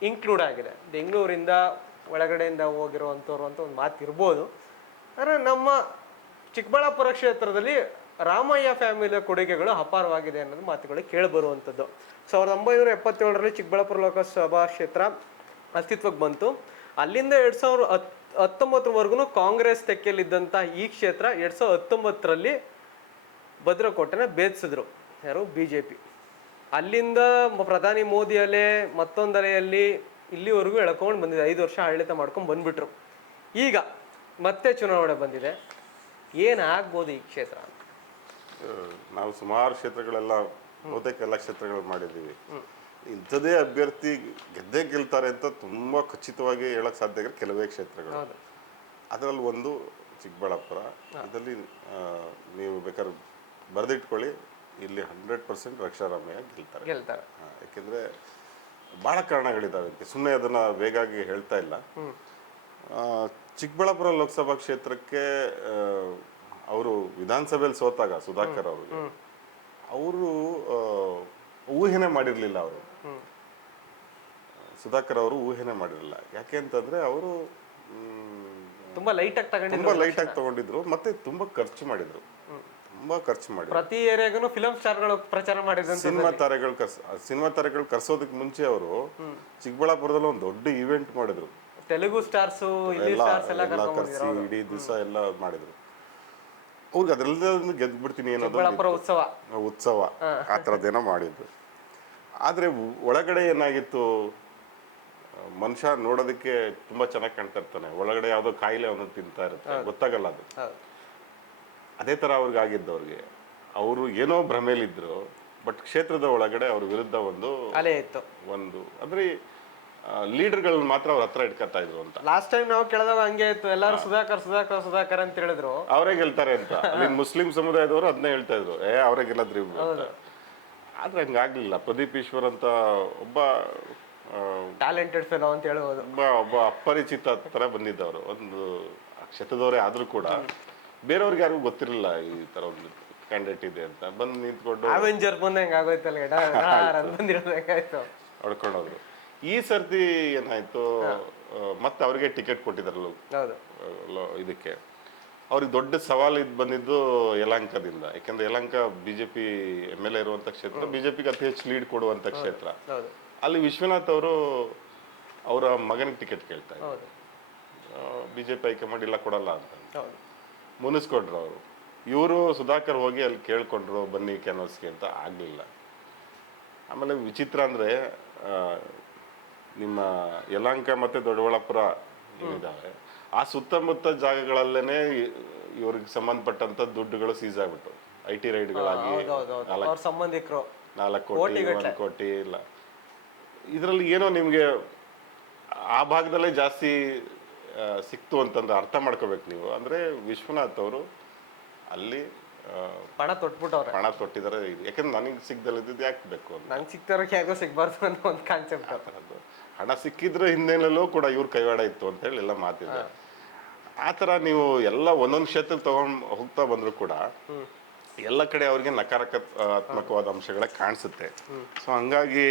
ಇನ್ಕ್ಲೂಡ್ ಆಗಿದೆ. ಬೆಂಗಳೂರಿಂದ ಒಳಗಡೆಯಿಂದ ಹೋಗಿರುವಂಥವ್ರು ಅಂತ ಒಂದು ಮಾತು ಇರ್ಬೋದು. ಆದರೆ ನಮ್ಮ ಚಿಕ್ಕಬಳ್ಳಾಪುರ ಕ್ಷೇತ್ರದಲ್ಲಿ ರಾಮಯ್ಯ ಫ್ಯಾಮಿಲಿಯ ಕೊಡುಗೆಗಳು ಅಪಾರವಾಗಿದೆ ಅನ್ನೋದು ಮಾತುಗಳು ಕೇಳಿಬರುವಂಥದ್ದು. 1977ರಲ್ಲಿ ಚಿಕ್ಕಬಳ್ಳಾಪುರ ಲೋಕಸಭಾ ಕ್ಷೇತ್ರ ಅಸ್ತಿತ್ವಕ್ಕೆ ಬಂತು. ಅಲ್ಲಿಂದ 2019ವರೆಗೂ ಕಾಂಗ್ರೆಸ್ ತೆಕ್ಕೆಯಲ್ಲಿದ್ದಂಥ ಈ ಕ್ಷೇತ್ರ 2019ರಲ್ಲಿ ಭದ್ರಕೋಟೆನ ಭೇದಿಸಿದ್ರು. ಯಾರು? BJP. ಅಲ್ಲಿಂದ ಪ್ರಧಾನಿ ಮೋದಿ ಅಲೆ ಮತ್ತೊಂದು ಅಲೆಯಲ್ಲಿ ಇಲ್ಲಿವರೆಗೂ ಎಳ್ಕೊಂಡು ಬಂದಿದೆ. 5 ವರ್ಷ ಆಡಳಿತ ಮಾಡ್ಕೊಂಡು ಬಂದ್ಬಿಟ್ರು. ಈಗ ಮತ್ತೆ ಚುನಾವಣೆ ಬಂದಿದೆ. ಏನಾಗ್ಬೋದು ಈ ಕ್ಷೇತ್ರ? ನಾವು ಸುಮಾರು ಕ್ಷೇತ್ರಗಳೆಲ್ಲ ಬಹುತೇಕ ಎಲ್ಲ ಕ್ಷೇತ್ರಗಳು ಮಾಡಿದ್ದೀವಿ. ಇಂಥದೇ ಅಭ್ಯರ್ಥಿ ಗೆದ್ದೇ ಗೆಲ್ತಾರೆ ಅಂತ ತುಂಬಾ ಖಚಿತವಾಗಿ ಹೇಳಕ್ ಸಾಧ್ಯ ಆಗಿರೋ ಕೆಲವೇ ಕ್ಷೇತ್ರಗಳು. ಅದರಲ್ಲಿ ಒಂದು ಚಿಕ್ಕಬಳ್ಳಾಪುರ. ಇದರಲ್ಲಿ ನೀವು ಬೇಕಾದ್ರೆ ಬರೆದಿಟ್ಕೊಳ್ಳಿ, ಇಲ್ಲಿ 100% ರಾಮಯ್ಯ ಗೆಲ್ತಾರೆ. ಯಾಕೆಂದ್ರೆ ಬಹಳ ಕಾರಣಗಳಿದಾವೆ ಅಂತ, ಸುಮ್ಮನೆ ಅದನ್ನ ವೇಗಾಗಿ ಹೇಳ್ತಾ ಇಲ್ಲ. ಚಿಕ್ಕಬಳ್ಳಾಪುರ ಲೋಕಸಭಾ ಕ್ಷೇತ್ರಕ್ಕೆ ಅವರು ವಿಧಾನಸಭೆಯಲ್ಲಿ ಸೋತಾಗ ಸುಧಾಕರ್ ಅವರು ಊಹೆನೆ ಮಾಡಿರ್ಲಿಲ್ಲ. ಸುಧಾಕರ್ ಅವರು ಊಹೆನೆ ಮಾಡಿರಲಿಲ್ಲ. ಯಾಕೆ ಅಂತಂದ್ರೆ ಅವರು ತುಂಬಾ ಲೈಟ್ ಆಗಿ ತಗೊಂಡಿದ್ರು, ಮತ್ತೆ ತುಂಬಾ ಖರ್ಚು ಮಾಡಿದ್ರು. ಪ್ರತಿ ಏರಿಯಾಗೂ ಫಿಲಂ ಸ್ಟಾರ್ಗಳು ಪ್ರಚಾರ ಮಾಡಿದ್ರು. ಸಿನಿಮಾ ತಾರೆಗಳು ಕರ್ಸೋದಕ್ಕೆ ಮುಂಚೆ ಅವರು ಚಿಕ್ಕಬಳ್ಳಾಪುರದಲ್ಲಿ ಒಂದು ದೊಡ್ಡ ಇವೆಂಟ್ ಮಾಡಿದ್ರು. ತೆಲುಗು ಸ್ಟಾರ್ಸ್ ಕರ್ಸಿ ಇಡೀ ದಿವಸ ಎಲ್ಲ ಮಾಡಿದ್ರು. ಅವ್ರಿಗೆ ಅದೆಲ್ಲ ಗೆದ್ಬಿಡ್ತೀನಿ ಅನ್ನೋದು ಉತ್ಸವ ಆ ಥರದ್ದೇನೋ ಮಾಡಿದ್ರು. ಆದ್ರೆ ಒಳಗಡೆ ಏನಾಗಿತ್ತು, ಮನುಷ್ಯ ನೋಡೋದಕ್ಕೆ ತುಂಬಾ ಚೆನ್ನಾಗಿ ಕಾಣ್ತಾ ಇರ್ತಾನೆ, ಒಳಗಡೆ ಯಾವ್ದೋ ಕಾಯಿಲೆ ಅವನು ತಿಂತಾ ಇರುತ್ತೆ, ಗೊತ್ತಾಗಲ್ಲ ಅದು. ಅದೇ ತರ ಅವ್ರಿಗೆ ಆಗಿದ್ದವ್ರಿಗೆ ಅವರು ಏನೋ ಭ್ರಮೇಲಿದ್ರು. ಬಟ್ ಕ್ಷೇತ್ರದ ಒಳಗಡೆ ಅವ್ರ ವಿರುದ್ಧ ಒಂದು ಅಂದ್ರೆ ಲೀಡರ್ಗಳನ್ನ ಮಾತ್ರ ಅವ್ರ ಹತ್ರ ಇಟ್ಕೊತಾ ಇದ್ರು ಅಂತ. ಲಾಸ್ಟ್ ಟೈಮ್ ನಾವು ಕೇಳಿದಾಗ ಹಂಗೆ ಇತ್ತು, ಎಲ್ಲರೂ ಸುಧಾಕರ್ ಅಂತ ಹೇಳಿದ್ರು, ಅವರೇ ಗೆಲ್ತಾರೆ ಅಂತ. ಅಲ್ಲಿ ಮುಸ್ಲಿಂ ಸಮುದಾಯದವರು ಅದನ್ನೇ ಹೇಳ್ತಾ ಇದ್ರು, ಅವರೇ ಗೆಲ್ಲದ್ರಿ. ಆದ್ರೆ ಹಂಗಾಗ್ಲಿಲ್ಲ. ಪ್ರದೀಪ್ ಈಶ್ವರ್ ಅಂತ ಒಬ್ಬ ಟ್ಯಾಲೆಂಟೆಡ್ ಫೆಲೋ ಅಂತ ಹೇಳ್ಬೋದು, ಒಬ್ಬ ಅಪರಿಚಿತ ತರ ಬಂದಿದ್ದವರು, ಒಂದು ಕ್ಷೇತ್ರದವರೇ ಆದ್ರೂ ಕೂಡ ಬೇರೆಯವ್ರಿಗೆ ಯಾರಿಗೂ ಗೊತ್ತಿರಲಿಲ್ಲ ಈ ತರ ಒಂದು ಕ್ಯಾಂಡಿಡೇಟ್ ಇದೆ ಅಂತ. ಬಂದು ನಿಂತ್ಕೊಂಡು ಅವೆಂಜರ್ ಬಂದಂಗೆ ಹೊಡ್ಕೊಂಡೋದ್ರು. ಈ ಸರ್ತಿ ಏನಾಯ್ತು, ಮತ್ತೆ ಅವ್ರಿಗೆ ಟಿಕೆಟ್ ಕೊಟ್ಟಿದಾರಲ್ಲ ಇದಕ್ಕೆ. ಅವ್ರಿಗೆ ದೊಡ್ಡ ಸವಾಲು ಇದು ಬಂದಿದ್ದು ಯಲಹಂಕದಿಂದ. ಯಾಕಂದ್ರೆ ಯಲಹಂಕ ಬಿಜೆಪಿ MLA ಇರುವಂತ ಕ್ಷೇತ್ರ, ಬಿಜೆಪಿಗೆ ಅತಿ ಹೆಚ್ಚು ಲೀಡ್ ಕೊಡುವಂತ ಕ್ಷೇತ್ರ. ಅಲ್ಲಿ ವಿಶ್ವನಾಥ್ ಅವರು ಅವರ ಮಗನಿಗೆ ಟಿಕೆಟ್ ಕೇಳ್ತಾ ಇದ್ದಾರೆ. ಬಿಜೆಪಿ ಹೈಕಮಾಂಡ್ ಇಲ್ಲ ಕೊಡಲ್ಲ ಅಂತ ಮುನಿಸ್ಕೊಂಡ್ರು ಅವರು. ಇವರು ಸುಧಾಕರ್ ಹೋಗಿ ಅಲ್ಲಿ ಕೇಳ್ಕೊಂಡ್ರು, ಬನ್ನಿ ಕ್ಯಾನ್ವಸ್ಗೆ ಅಂತ. ಆಗ್ಲಿಲ್ಲ. ಆಮೇಲೆ ವಿಚಿತ್ರ ಅಂದ್ರೆ ನಿಮ್ಮ ಯಲಹಂಕ ಮತ್ತೆ ದೊಡ್ಡಬಳ್ಳಾಪುರ ಏನಿದಾವೆ ಆ ಸುತ್ತಮುತ್ತ ಜಾಗಗಳಲ್ಲೇನೆ ಇವ್ರಿಗೆ ಸಂಬಂಧಪಟ್ಟಂತ ದುಡ್ಡುಗಳು ಸೀಸ್ ಆಗ್ಬಿಟ್ಟು IT ರೈಡ್ಗಳಾಗಿ 4 ಕೋಟಿ 1 ಕೋಟಿ ಇಲ್ಲ. ಇದರಲ್ಲಿ ಏನೋ ನಿಮ್ಗೆ ಆ ಭಾಗದಲ್ಲೇ ಜಾಸ್ತಿ ಸಿಕ್ತು ಅಂತಂದ್ರೆ ಅರ್ಥ ಮಾಡ್ಕೋಬೇಕು ನೀವು. ಅಂದ್ರೆ ವಿಶ್ವನಾಥ್ ಅವರು ಅಲ್ಲಿ ಪಣ ತೊಟ್ಟಿದ್ದಾರೆ. ಯಾಕಂದ್ರೆ ನನಗೆ ಸಿಗ್ದಲ್ಲಿದ್ದು ಯಾಕೆ ಬೇಕು ಅಂತ, ನಂಗೆ ಸಿಕ್ತಾರಕ್ಕೆ ಯಾಕೋ ಸಿಗ್ಬಾರ್ದು ಅನ್ನೋ ಒಂದು ಕಾನ್ಸೆಪ್ಟ್. ಹಣ ಸಿಕ್ಕಿದ್ರೆ ಹಿಂದೆನಲ್ಲೂ ಕೂಡ ಇವ್ರ ಕೈವಾಡ ಇತ್ತು ಅಂತ ಹೇಳಿ ಎಲ್ಲ ಮಾತಿದೆ. ಆತರ ನೀವು ಎಲ್ಲ ಒಂದೊಂದು ಕ್ಷೇತ್ರಕ್ಕೆ ತಗೊಂಡ್ ಹೋಗ್ತಾ ಬಂದ್ರು ಕೂಡ ಎಲ್ಲ ಕಡೆ ಅವ್ರಿಗೆ ನಕಾರಾತ್ಮಕವಾದ ಅಂಶಗಳೇ ಕಾಣಿಸುತ್ತೆ. ಸೊ ಹಂಗಾಗಿ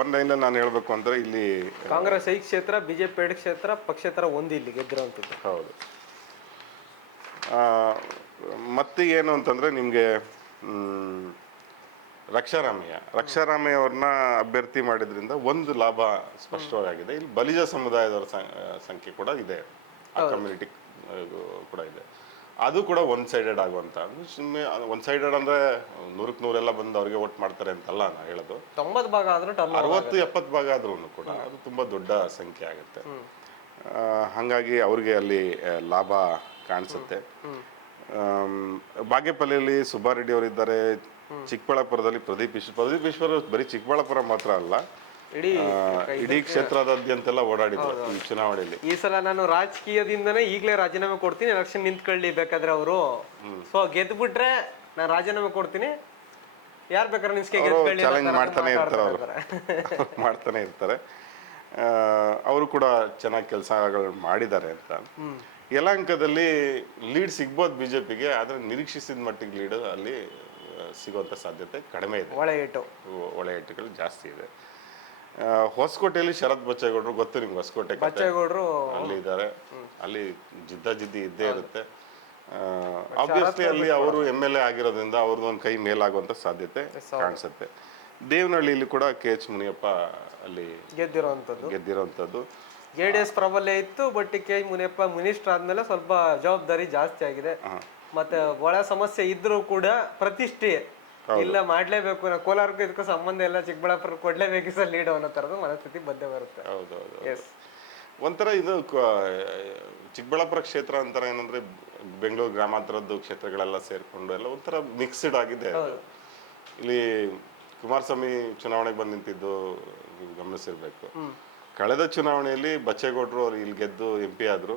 ಒಂದರಿಂದ ನಾನು ಹೇಳ್ಬೇಕು ಅಂದ್ರೆ ಇಲ್ಲಿ ಕಾಂಗ್ರೆಸ್ 5 ಕ್ಷೇತ್ರ, ಬಿಜೆಪಿ 2 ಕ್ಷೇತ್ರ, ಪಕ್ಷೇತರ 1 ಇಲ್ಲಿ ಗೆದ್ದಿರುವಂಥದ್ದು. ಹೌದು. ಮತ್ತೆ ಏನು ಅಂತಂದ್ರೆ ನಿಮ್ಗೆ ರಕ್ಷಾರಾಮಯ್ಯ ಅವ್ರನ್ನ ಅಭ್ಯರ್ಥಿ ಮಾಡಿದ್ರಿಂದ ಒಂದು ಲಾಭ ಸ್ಪಷ್ಟವಾಗಿದೆ. ಇಲ್ಲಿ ಬಲಿಜ ಸಮುದಾಯದವರ ಸಂಖ್ಯೆ ಕೂಡ ಇದೆ, ಆ ಕಮ್ಯುನಿಟಿ ಕೂಡ ಇದೆ. ಅದು ಕೂಡ ಒನ್ ಸೈಡೆಡ್ ಆಗುವಂತ. ಸುಮ್ಮನೆ ಒನ್ ಸೈಡೆಡ್ ಅಂದ್ರೆ 100ಕ್ಕೆ 100 ಎಲ್ಲ ಬಂದು ಅವ್ರಿಗೆ ವೋಟ್ ಮಾಡ್ತಾರೆ ಅಂತಲ್ಲ ನಾ ಹೇಳೋದು. 90 ಭಾಗ ಆದ್ರೂ 60-70 ಭಾಗ ಆದ್ರೂ ಕೂಡ ಅದು ತುಂಬಾ ದೊಡ್ಡ ಸಂಖ್ಯೆ ಆಗುತ್ತೆ. ಹಂಗಾಗಿ ಅವ್ರಿಗೆ ಅಲ್ಲಿ ಲಾಭ ಕಾಣಿಸುತ್ತೆ. ಬಾಗೇಪಲ್ಲಿಯಲ್ಲಿ ಸುಬ್ಬಾರೆಡ್ಡಿ ಅವರಿದ್ದಾರೆ. ಚಿಕ್ಕಬಳ್ಳಾಪುರದಲ್ಲಿ ಪ್ರದೀಪ್ ಈಶ್ವರ್ ಬರೀ ಚಿಕ್ಕಬಳ್ಳಾಪುರ ಮಾತ್ರ ಅಲ್ಲ, ಇಡೀ ಕ್ಷೇತ್ರದಾದ್ಯಂತೆಲ್ಲ ಓಡಾಡಿದ್ರು ಈ ಚುನಾವಣೆಯಲ್ಲಿ. ಈ ಸಲ ನಾನು ರಾಜಕೀಯದಿಂದನೇ ಈಗಲೇ ರಾಜೀನಾಮೆ ಕೊಡ್ತೀನಿ, ಎಲೆಕ್ಷನ್ ನಿಂತ್ಕೊಳ್ಳಿ ಬೇಕಾದ್ರೆ ಅವರು. ಸೊ ಗೆದ್ಬಿಟ್ರೆ ನಾನು ರಾಜೀನಾಮೆ ಕೊಡ್ತೀನಿ, ಯಾರು ಬೇಕಾದ್ರೆ ಚಾಲೆಂಜ್ ಮಾಡ್ತಾನೆ ಇರ್ತಾರೆ. ಅವರು ಕೂಡ ಚೆನ್ನಾಗಿ ಕೆಲಸಗಳು ಮಾಡಿದ್ದಾರೆ ಅಂತ. ಯಲಹಂಕದಲ್ಲಿ ಲೀಡ್ ಸಿಗ್ಬೋದು ಬಿಜೆಪಿಗೆ, ಆದರೆ ನಿರೀಕ್ಷಿಸಿದ ಮಟ್ಟಿಗೆ ಲೀಡ್ ಅಲ್ಲಿ ಸಿಗುವಂಥ ಸಾಧ್ಯತೆ ಕಡಿಮೆ ಇದೆ. ಒಳ ಏಟುಗಳು ಜಾಸ್ತಿ ಇದೆ. ಹೊಸಕೋಟೆಯಲ್ಲಿ ಶರತ್ ಬಚ್ಚೇಗೌಡರು, ಗೊತ್ತು ನಿಮ್ಗೆ ಹೊಸಕೋಟೆ ಬಚ್ಚೇಗೌಡರು ಅಲ್ಲಿ ಇದ್ದಾರೆ. ಅಲ್ಲಿ ಜಿದ್ದಿ ಇದ್ದೇ ಇರುತ್ತೆ. ಆಬ್ವಿಯಸ್ಲಿ ಅಲ್ಲಿ ಅವರು MLA ಆಗಿರೋದ್ರಿಂದ ಅವ್ರದ್ದು ಒಂದು ಕೈ ಮೇಲಾಗುವಂತ ಸಾಧ್ಯತೆ ಕಾಣಿಸುತ್ತೆ. ದೇವನಹಳ್ಳಿಯಲ್ಲಿ ಕೂಡ KH ಮುನಿಯಪ್ಪ ಅಲ್ಲಿ ಗೆದ್ದಿರೋಂಥದ್ದು. JDS ಪ್ರಾಬಲ್ಯ ಇತ್ತು, ಬಟ್ KH ಮುನಿಯಪ್ಪ ಮಿನಿಸ್ಟರ್ ಆದ್ಮೇಲೆ ಸ್ವಲ್ಪ ಜವಾಬ್ದಾರಿ ಜಾಸ್ತಿ ಆಗಿದೆ. ಮತ್ತೆ ಒಳ ಸಮಸ್ಯೆ ಇದ್ರೂ ಕೂಡ ಪ್ರತಿಷ್ಠೆ ಇಲ್ಲ, ಮಾಡ್ಲೇಬೇಕು, ಕೋಲಾರಕ್ಕೂ ಇದಕ್ಕೂ ಸಂಬಂಧ ಇಲ್ಲ, ಚಿಕ್ಕಬಳ್ಳಾಪುರ ಕೊಡ್ಲೇಬೇಕು ಸರ್ ಲೀಡ್ ಅನ್ನೋ ತರದ ಮನಸ್ಥಿತಿ ಬಂದೇ ಬರುತ್ತೆ. ಹೌದೌದು. ಒಂಥರ ಇದು ಚಿಕ್ಕಬಳ್ಳಾಪುರ ಕ್ಷೇತ್ರ ಅಂತಾರೆ ಏನಂದ್ರೆ ಬೆಂಗಳೂರು ಗ್ರಾಮಾಂತರದ್ದು ಕ್ಷೇತ್ರಗಳೆಲ್ಲ ಸೇರ್ಕೊಂಡು ಎಲ್ಲ ಒಂಥರ ಮಿಕ್ಸ್ಡ್ ಆಗಿದೆ. ಇಲ್ಲಿ ಕುಮಾರಸ್ವಾಮಿ ಚುನಾವಣೆಗೆ ಬಂದು ನಿಂತಿದ್ದು ನೀವು ಗಮನಿಸಿರ್ಬೇಕು. ಕಳೆದ ಚುನಾವಣೆಯಲ್ಲಿ ಬಚ್ಚೇಗೌಡರು ಅವ್ರು ಇಲ್ಲಿ ಗೆದ್ದು MP ಆದ್ರು.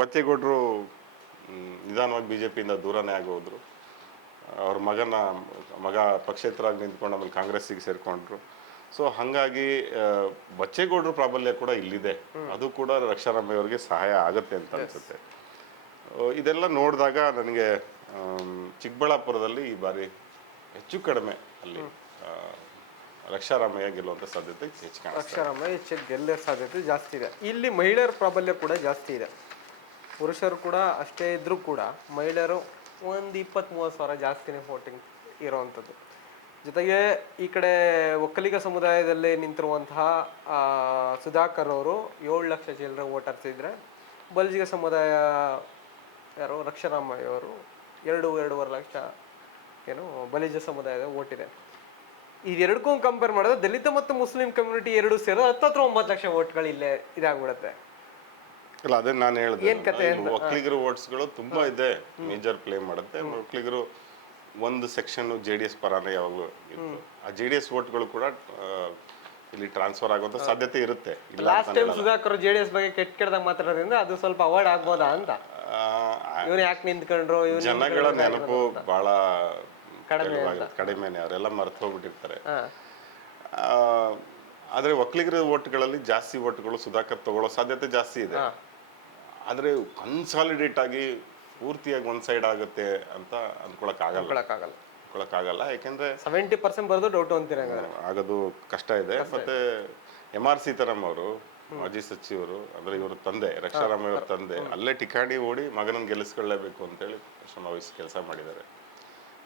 ಬಚ್ಚೇಗೌಡರು ನಿಧಾನವಾಗಿ BJPಯಿಂದ ದೂರನೇ ಆಗಿ ಹೋದ್ರು. ಅವ್ರ ಮಗ ಪಕ್ಷೇತರಾಗಿ ನಿಂತ್ಕೊಂಡು ಆಮೇಲೆ ಕಾಂಗ್ರೆಸ್ಸಿಗೆ ಸೇರ್ಕೊಂಡ್ರು. ಸೊ ಹಾಗಾಗಿ ಬಚ್ಚೇಗೌಡರು ಪ್ರಾಬಲ್ಯ ಕೂಡ ಇಲ್ಲಿದೆ. ಅದು ಕೂಡ ರಕ್ಷಾರಾಮಯ್ಯ ಅವರಿಗೆ ಸಹಾಯ ಆಗುತ್ತೆ ಅಂತ ಅನ್ಸುತ್ತೆ. ಇದೆಲ್ಲ ನೋಡಿದಾಗ ನನಗೆ ಚಿಕ್ಕಬಳ್ಳಾಪುರದಲ್ಲಿ ಈ ಬಾರಿ ಹೆಚ್ಚು ಕಡಿಮೆ ಅಲ್ಲಿ ರಕ್ಷಾರಾಮಯ್ಯ ಗೆಲ್ಲುವಂಥ ಸಾಧ್ಯತೆ ಹೆಚ್ಚು ಕಾಣಿಸ್ತದೆ. ರಕ್ಷಾರಾಮಯ್ಯ ಗೆಲ್ಲೋ ಸಾಧ್ಯತೆ ಜಾಸ್ತಿ ಇದೆ. ಇಲ್ಲಿ ಮಹಿಳೆಯರ ಪ್ರಾಬಲ್ಯ ಕೂಡ ಜಾಸ್ತಿ ಇದೆ. ಪುರುಷರು ಕೂಡ ಅಷ್ಟೇ ಇದ್ರೂ ಕೂಡ ಮಹಿಳೆಯರು ಒಂದು 20-30 ಸಾವಿರ ಜಾಸ್ತಿನೇ ವೋಟಿಂಗ್ ಇರೋವಂಥದ್ದು. ಜೊತೆಗೆ ಈ ಕಡೆ ಒಕ್ಕಲಿಗ ಸಮುದಾಯದಲ್ಲಿ ನಿಂತಿರುವಂತಹ ಸುಧಾಕರ್ ಅವರು 7 ಲಕ್ಷ ಚಿಲ್ಲರೆ ವೋಟರ್ಸ್ ಇದ್ರೆ, ಬಲಿಜಿಗ ಸಮುದಾಯ ಯಾರು ರಕ್ಷಾರಾಮಯ್ಯ ಅವರು 2-2.5 ಲಕ್ಷ ಏನು ಬಲಿಜ ಸಮುದಾಯದ ವೋಟ್ ಇದೆ. ಇದೆರಡಕ್ಕೂ ಕಂಪೇರ್ ಮಾಡಿದ್ರೆ ದಲಿತ ಮತ್ತು ಮುಸ್ಲಿಂ ಕಮ್ಯುನಿಟಿ ಎರಡು ಸೇರಿದ್ರೆ 9 ಲಕ್ಷ ವೋಟ್ಗಳು ಇಲ್ಲೇ ಇದಾಗ್ಬಿಡುತ್ತೆ. ಅಲ್ಲ, ಅದೇ ನಾನು ಹೇಳಿದೆ, ಒಕ್ಕಲಿಗರ ವೋಟ್ಸ್ಗಳು ತುಂಬಾ ಇದೆ, ಮೇಜರ್ ಪ್ಲೇ ಮಾಡುತ್ತೆ. ಒಕ್ಕಲಿಗರು ಒಂದು ಸೆಕ್ಷನ್ JDS ಪರಾನೇ ಯಾವಾಗಲೂ ಇತ್ತು. ಆ JDS ವೋಟ್ಗಳು ಕೂಡ ಇಲ್ಲಿ ಟ್ರಾನ್ಸ್ಫರ್ ಆಗುವಂತ ಸಾಧ್ಯತೆ ಇರುತ್ತೆ. ಲಾಸ್ಟ್ ಟೈಮ್ ಸುಧಾಕರ್ JDS ಬಗ್ಗೆ ಕೆಟ್ಟದಾಗ ಮಾತಾಡೋದ್ರಿಂದ ಅದು ಸ್ವಲ್ಪ ಅವಾಯ್ಡ್ ಆಗ್ಬೋದಾ ಅಂತ. ಇವ್ರು ಯಾಕೆ ನಿಂತ್ಕೊಂಡ್ರು, ಜನಗಳ ನೆನಪು ಬಹಳ ಕಡಿಮೆನೆ, ಅವರೆಲ್ಲ ಮರ್ತು ಹೋಗ್ಬಿಟ್ಟಿರ್ತಾರೆ. ಆದ್ರೆ ಒಕ್ಕಲಿಗರ ವೋಟ್ಗಳಲ್ಲಿ ಜಾಸ್ತಿ ವೋಟ್ಗಳು ಸುಧಾಕರ್ ತಗೊಳ್ಳೋ ಸಾಧ್ಯತೆ ಜಾಸ್ತಿ ಇದೆ. ಆದ್ರೆ ಕನ್ಸಾಲಿಡೇಟ್ ಆಗಿ ಪೂರ್ತಿಯಾಗಿ ಒಂದ್ ಸೈಡ್ ಆಗುತ್ತೆ ಅಂತ ಅಂದ್ಕೊಳಕ್ ಆಗಲ್ಲ. ಯಾಕೆಂದ್ರೆ 70% ಬರೋದು ಡೌಟ್ ಅಂತೀರ, ಆಗೋದು ಕಷ್ಟ ಇದೆ. ಮತ್ತೆ MR ಸೀತಾರಾಮ್ ಅವರು ಮಾಜಿ ಸಚಿವರು, ಅಂದ್ರೆ ಇವ್ರ ತಂದೆ ರಕ್ಷಾರಾಮಯ್ಯ ಅವ್ರ ತಂದೆ ಅಲ್ಲೇ ಟಿಕಾಣಿ ಓಡಿ ಮಗನನ್ನ ಗೆಲ್ಲಿಸ್ಕೊಳ್ಳೇಬೇಕು ಅಂತೇಳಿ ಶ್ರಮವಹಿಸಿ ಕೆಲಸ ಮಾಡಿದ್ದಾರೆ.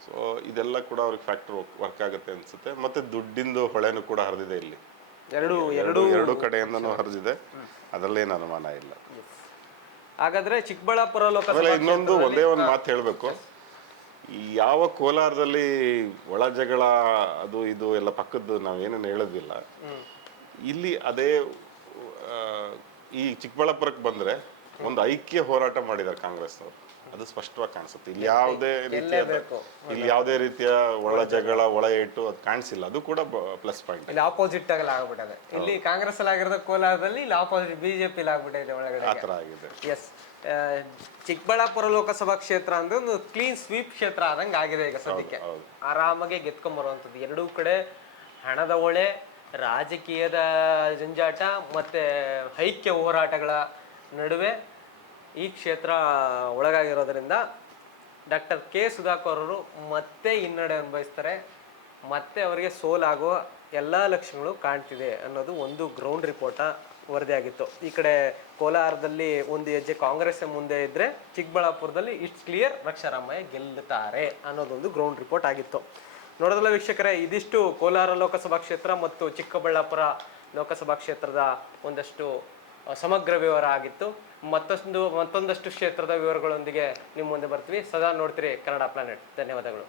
ಸೊ ಇದೆಲ್ಲ ಕೂಡ ಅವ್ರಿಗೆ ಫ್ಯಾಕ್ಟರ್ ವರ್ಕ್ ಆಗುತ್ತೆ ಅನ್ಸುತ್ತೆ. ಮತ್ತೆ ದುಡ್ಡಿಂದು ಹೊಳೆನೂ ಕೂಡ ಹರಿದಿದೆ ಇಲ್ಲಿ, ಎರಡು ಕಡೆಯಿಂದನೂ ಹರಿದಿದೆ, ಅದರಲ್ಲೇನು ಅನುಮಾನ ಇಲ್ಲ. ಹಾಗಾದ್ರೆ ಚಿಕ್ಕಬಳ್ಳಾಪುರ ಲೋಕಸಭಾ ಇನ್ನೊಂದು ಒಂದೇ ಒಂದು ಮಾತು ಹೇಳ್ಬೇಕು. ಯಾವ ಕೋಲಾರದಲ್ಲಿ ಒಳ ಜಗಳ ಅದು ಇದು ಎಲ್ಲ ಪಕ್ಕದ್ದು ನಾವೇನೇನು ಹೇಳೋದಿಲ್ಲ, ಇಲ್ಲಿ ಅದೇ ಈ ಚಿಕ್ಕಬಳ್ಳಾಪುರಕ್ಕೆ ಬಂದ್ರೆ ಒಂದು ಐಕ್ಯ ಹೋರಾಟ ಮಾಡಿದ್ದಾರೆ ಕಾಂಗ್ರೆಸ್ನವರು, ಅದು ಸ್ಪಷ್ಟವಾಗಿ ಕಾಣಿಸುತ್ತೆ. ಇಲ್ಲಿ ಯಾವುದೇ ರೀತಿಯ ಒಳ ಜಗಳ ಒಳ ಏಟು ಅದು ಕಾಣಿಸಿಲ್ಲ, ಅದು ಕೂಡ ಪ್ಲಸ್ ಪಾಯಿಂಟ್. ಇಲ್ಲಿ ಆಪೋಸಿಟ್ ಆಗಲ್ಲ ಆಗ್ಬಿಟ್ಟಿದೆ. ಇಲ್ಲಿ ಕಾಂಗ್ರೆಸ್ ಅಲ್ಲಿ ಆಗಿರೋದು ಕೋಲಾರದಲ್ಲಿ, ಇಲ್ಲಿ ಆಪೋಸಿಟ್ BJP ಆಗ್ಬಿಟ್ಟಿದೆ ಒಳಗಡೆ, ಆತರ ಆಗಿದೆ. ಎಸ್, ಚಿಕ್ಕಬಳ್ಳಾಪುರ ಲೋಕಸಭಾ ಕ್ಷೇತ್ರ ಅಂದ್ರೆ ಒಂದು ಕ್ಲೀನ್ ಸ್ವೀಪ್ ಕ್ಷೇತ್ರ ಆದಂಗೆ ಆಗಿದೆ ಈಗ ಸದ್ಯಕ್ಕೆ. ಆರಾಮಾಗಿ ಗೆದ್ಕೊಂಬರುವಂಥದ್ದು. ಎರಡೂ ಕಡೆ ಹಣದ ಹೊಳೆ, ರಾಜಕೀಯದ ಜಂಜಾಟ ಮತ್ತೆ ಐಕ್ಯ ಹೋರಾಟಗಳ ನಡುವೆ ಈ ಕ್ಷೇತ್ರ ಒಳಗಾಗಿರೋದ್ರಿಂದ ಡಾಕ್ಟರ್ ಸುಧಾಕರ್ ಅವರು ಮತ್ತೆ ಹಿನ್ನಡೆ ಅನುಭವಿಸ್ತಾರೆ, ಮತ್ತೆ ಅವರಿಗೆ ಸೋಲಾಗುವ ಎಲ್ಲ ಲಕ್ಷಣಗಳು ಕಾಣ್ತಿದೆ ಅನ್ನೋದು ಒಂದು ಗ್ರೌಂಡ್ ರಿಪೋರ್ಟ ವರದಿಯಾಗಿತ್ತು. ಈ ಕಡೆ ಕೋಲಾರದಲ್ಲಿ ಒಂದು ಹೆಜ್ಜೆ ಕಾಂಗ್ರೆಸ್ ಮುಂದೆ ಇದ್ರೆ, ಚಿಕ್ಕಬಳ್ಳಾಪುರದಲ್ಲಿ ಇಟ್ಸ್ ಕ್ಲಿಯರ್ ರಕ್ಷಾರಾಮಯ್ಯ ಗೆಲ್ಲುತ್ತಾರೆ ಅನ್ನೋದೊಂದು ಗ್ರೌಂಡ್ ರಿಪೋರ್ಟ್ ಆಗಿತ್ತು. ನೋಡೋದಲ್ಲ ವೀಕ್ಷಕರೇ, ಇದಿಷ್ಟು ಕೋಲಾರ ಲೋಕಸಭಾ ಕ್ಷೇತ್ರ ಮತ್ತು ಚಿಕ್ಕಬಳ್ಳಾಪುರ ಲೋಕಸಭಾ ಕ್ಷೇತ್ರದ ಒಂದಷ್ಟು ಸಮಗ್ರ ವಿವರ ಆಗಿತ್ತು. ಮತ್ತೊಂದಷ್ಟು ಕ್ಷೇತ್ರದ ವಿವರಗಳೊಂದಿಗೆ ನಿಮ್ಮ ಮುಂದೆ ಬರ್ತೀವಿ. ಸದಾ ನೋಡ್ತೀರಿ ಕನ್ನಡ ಪ್ಲಾನೆಟ್. ಧನ್ಯವಾದಗಳು.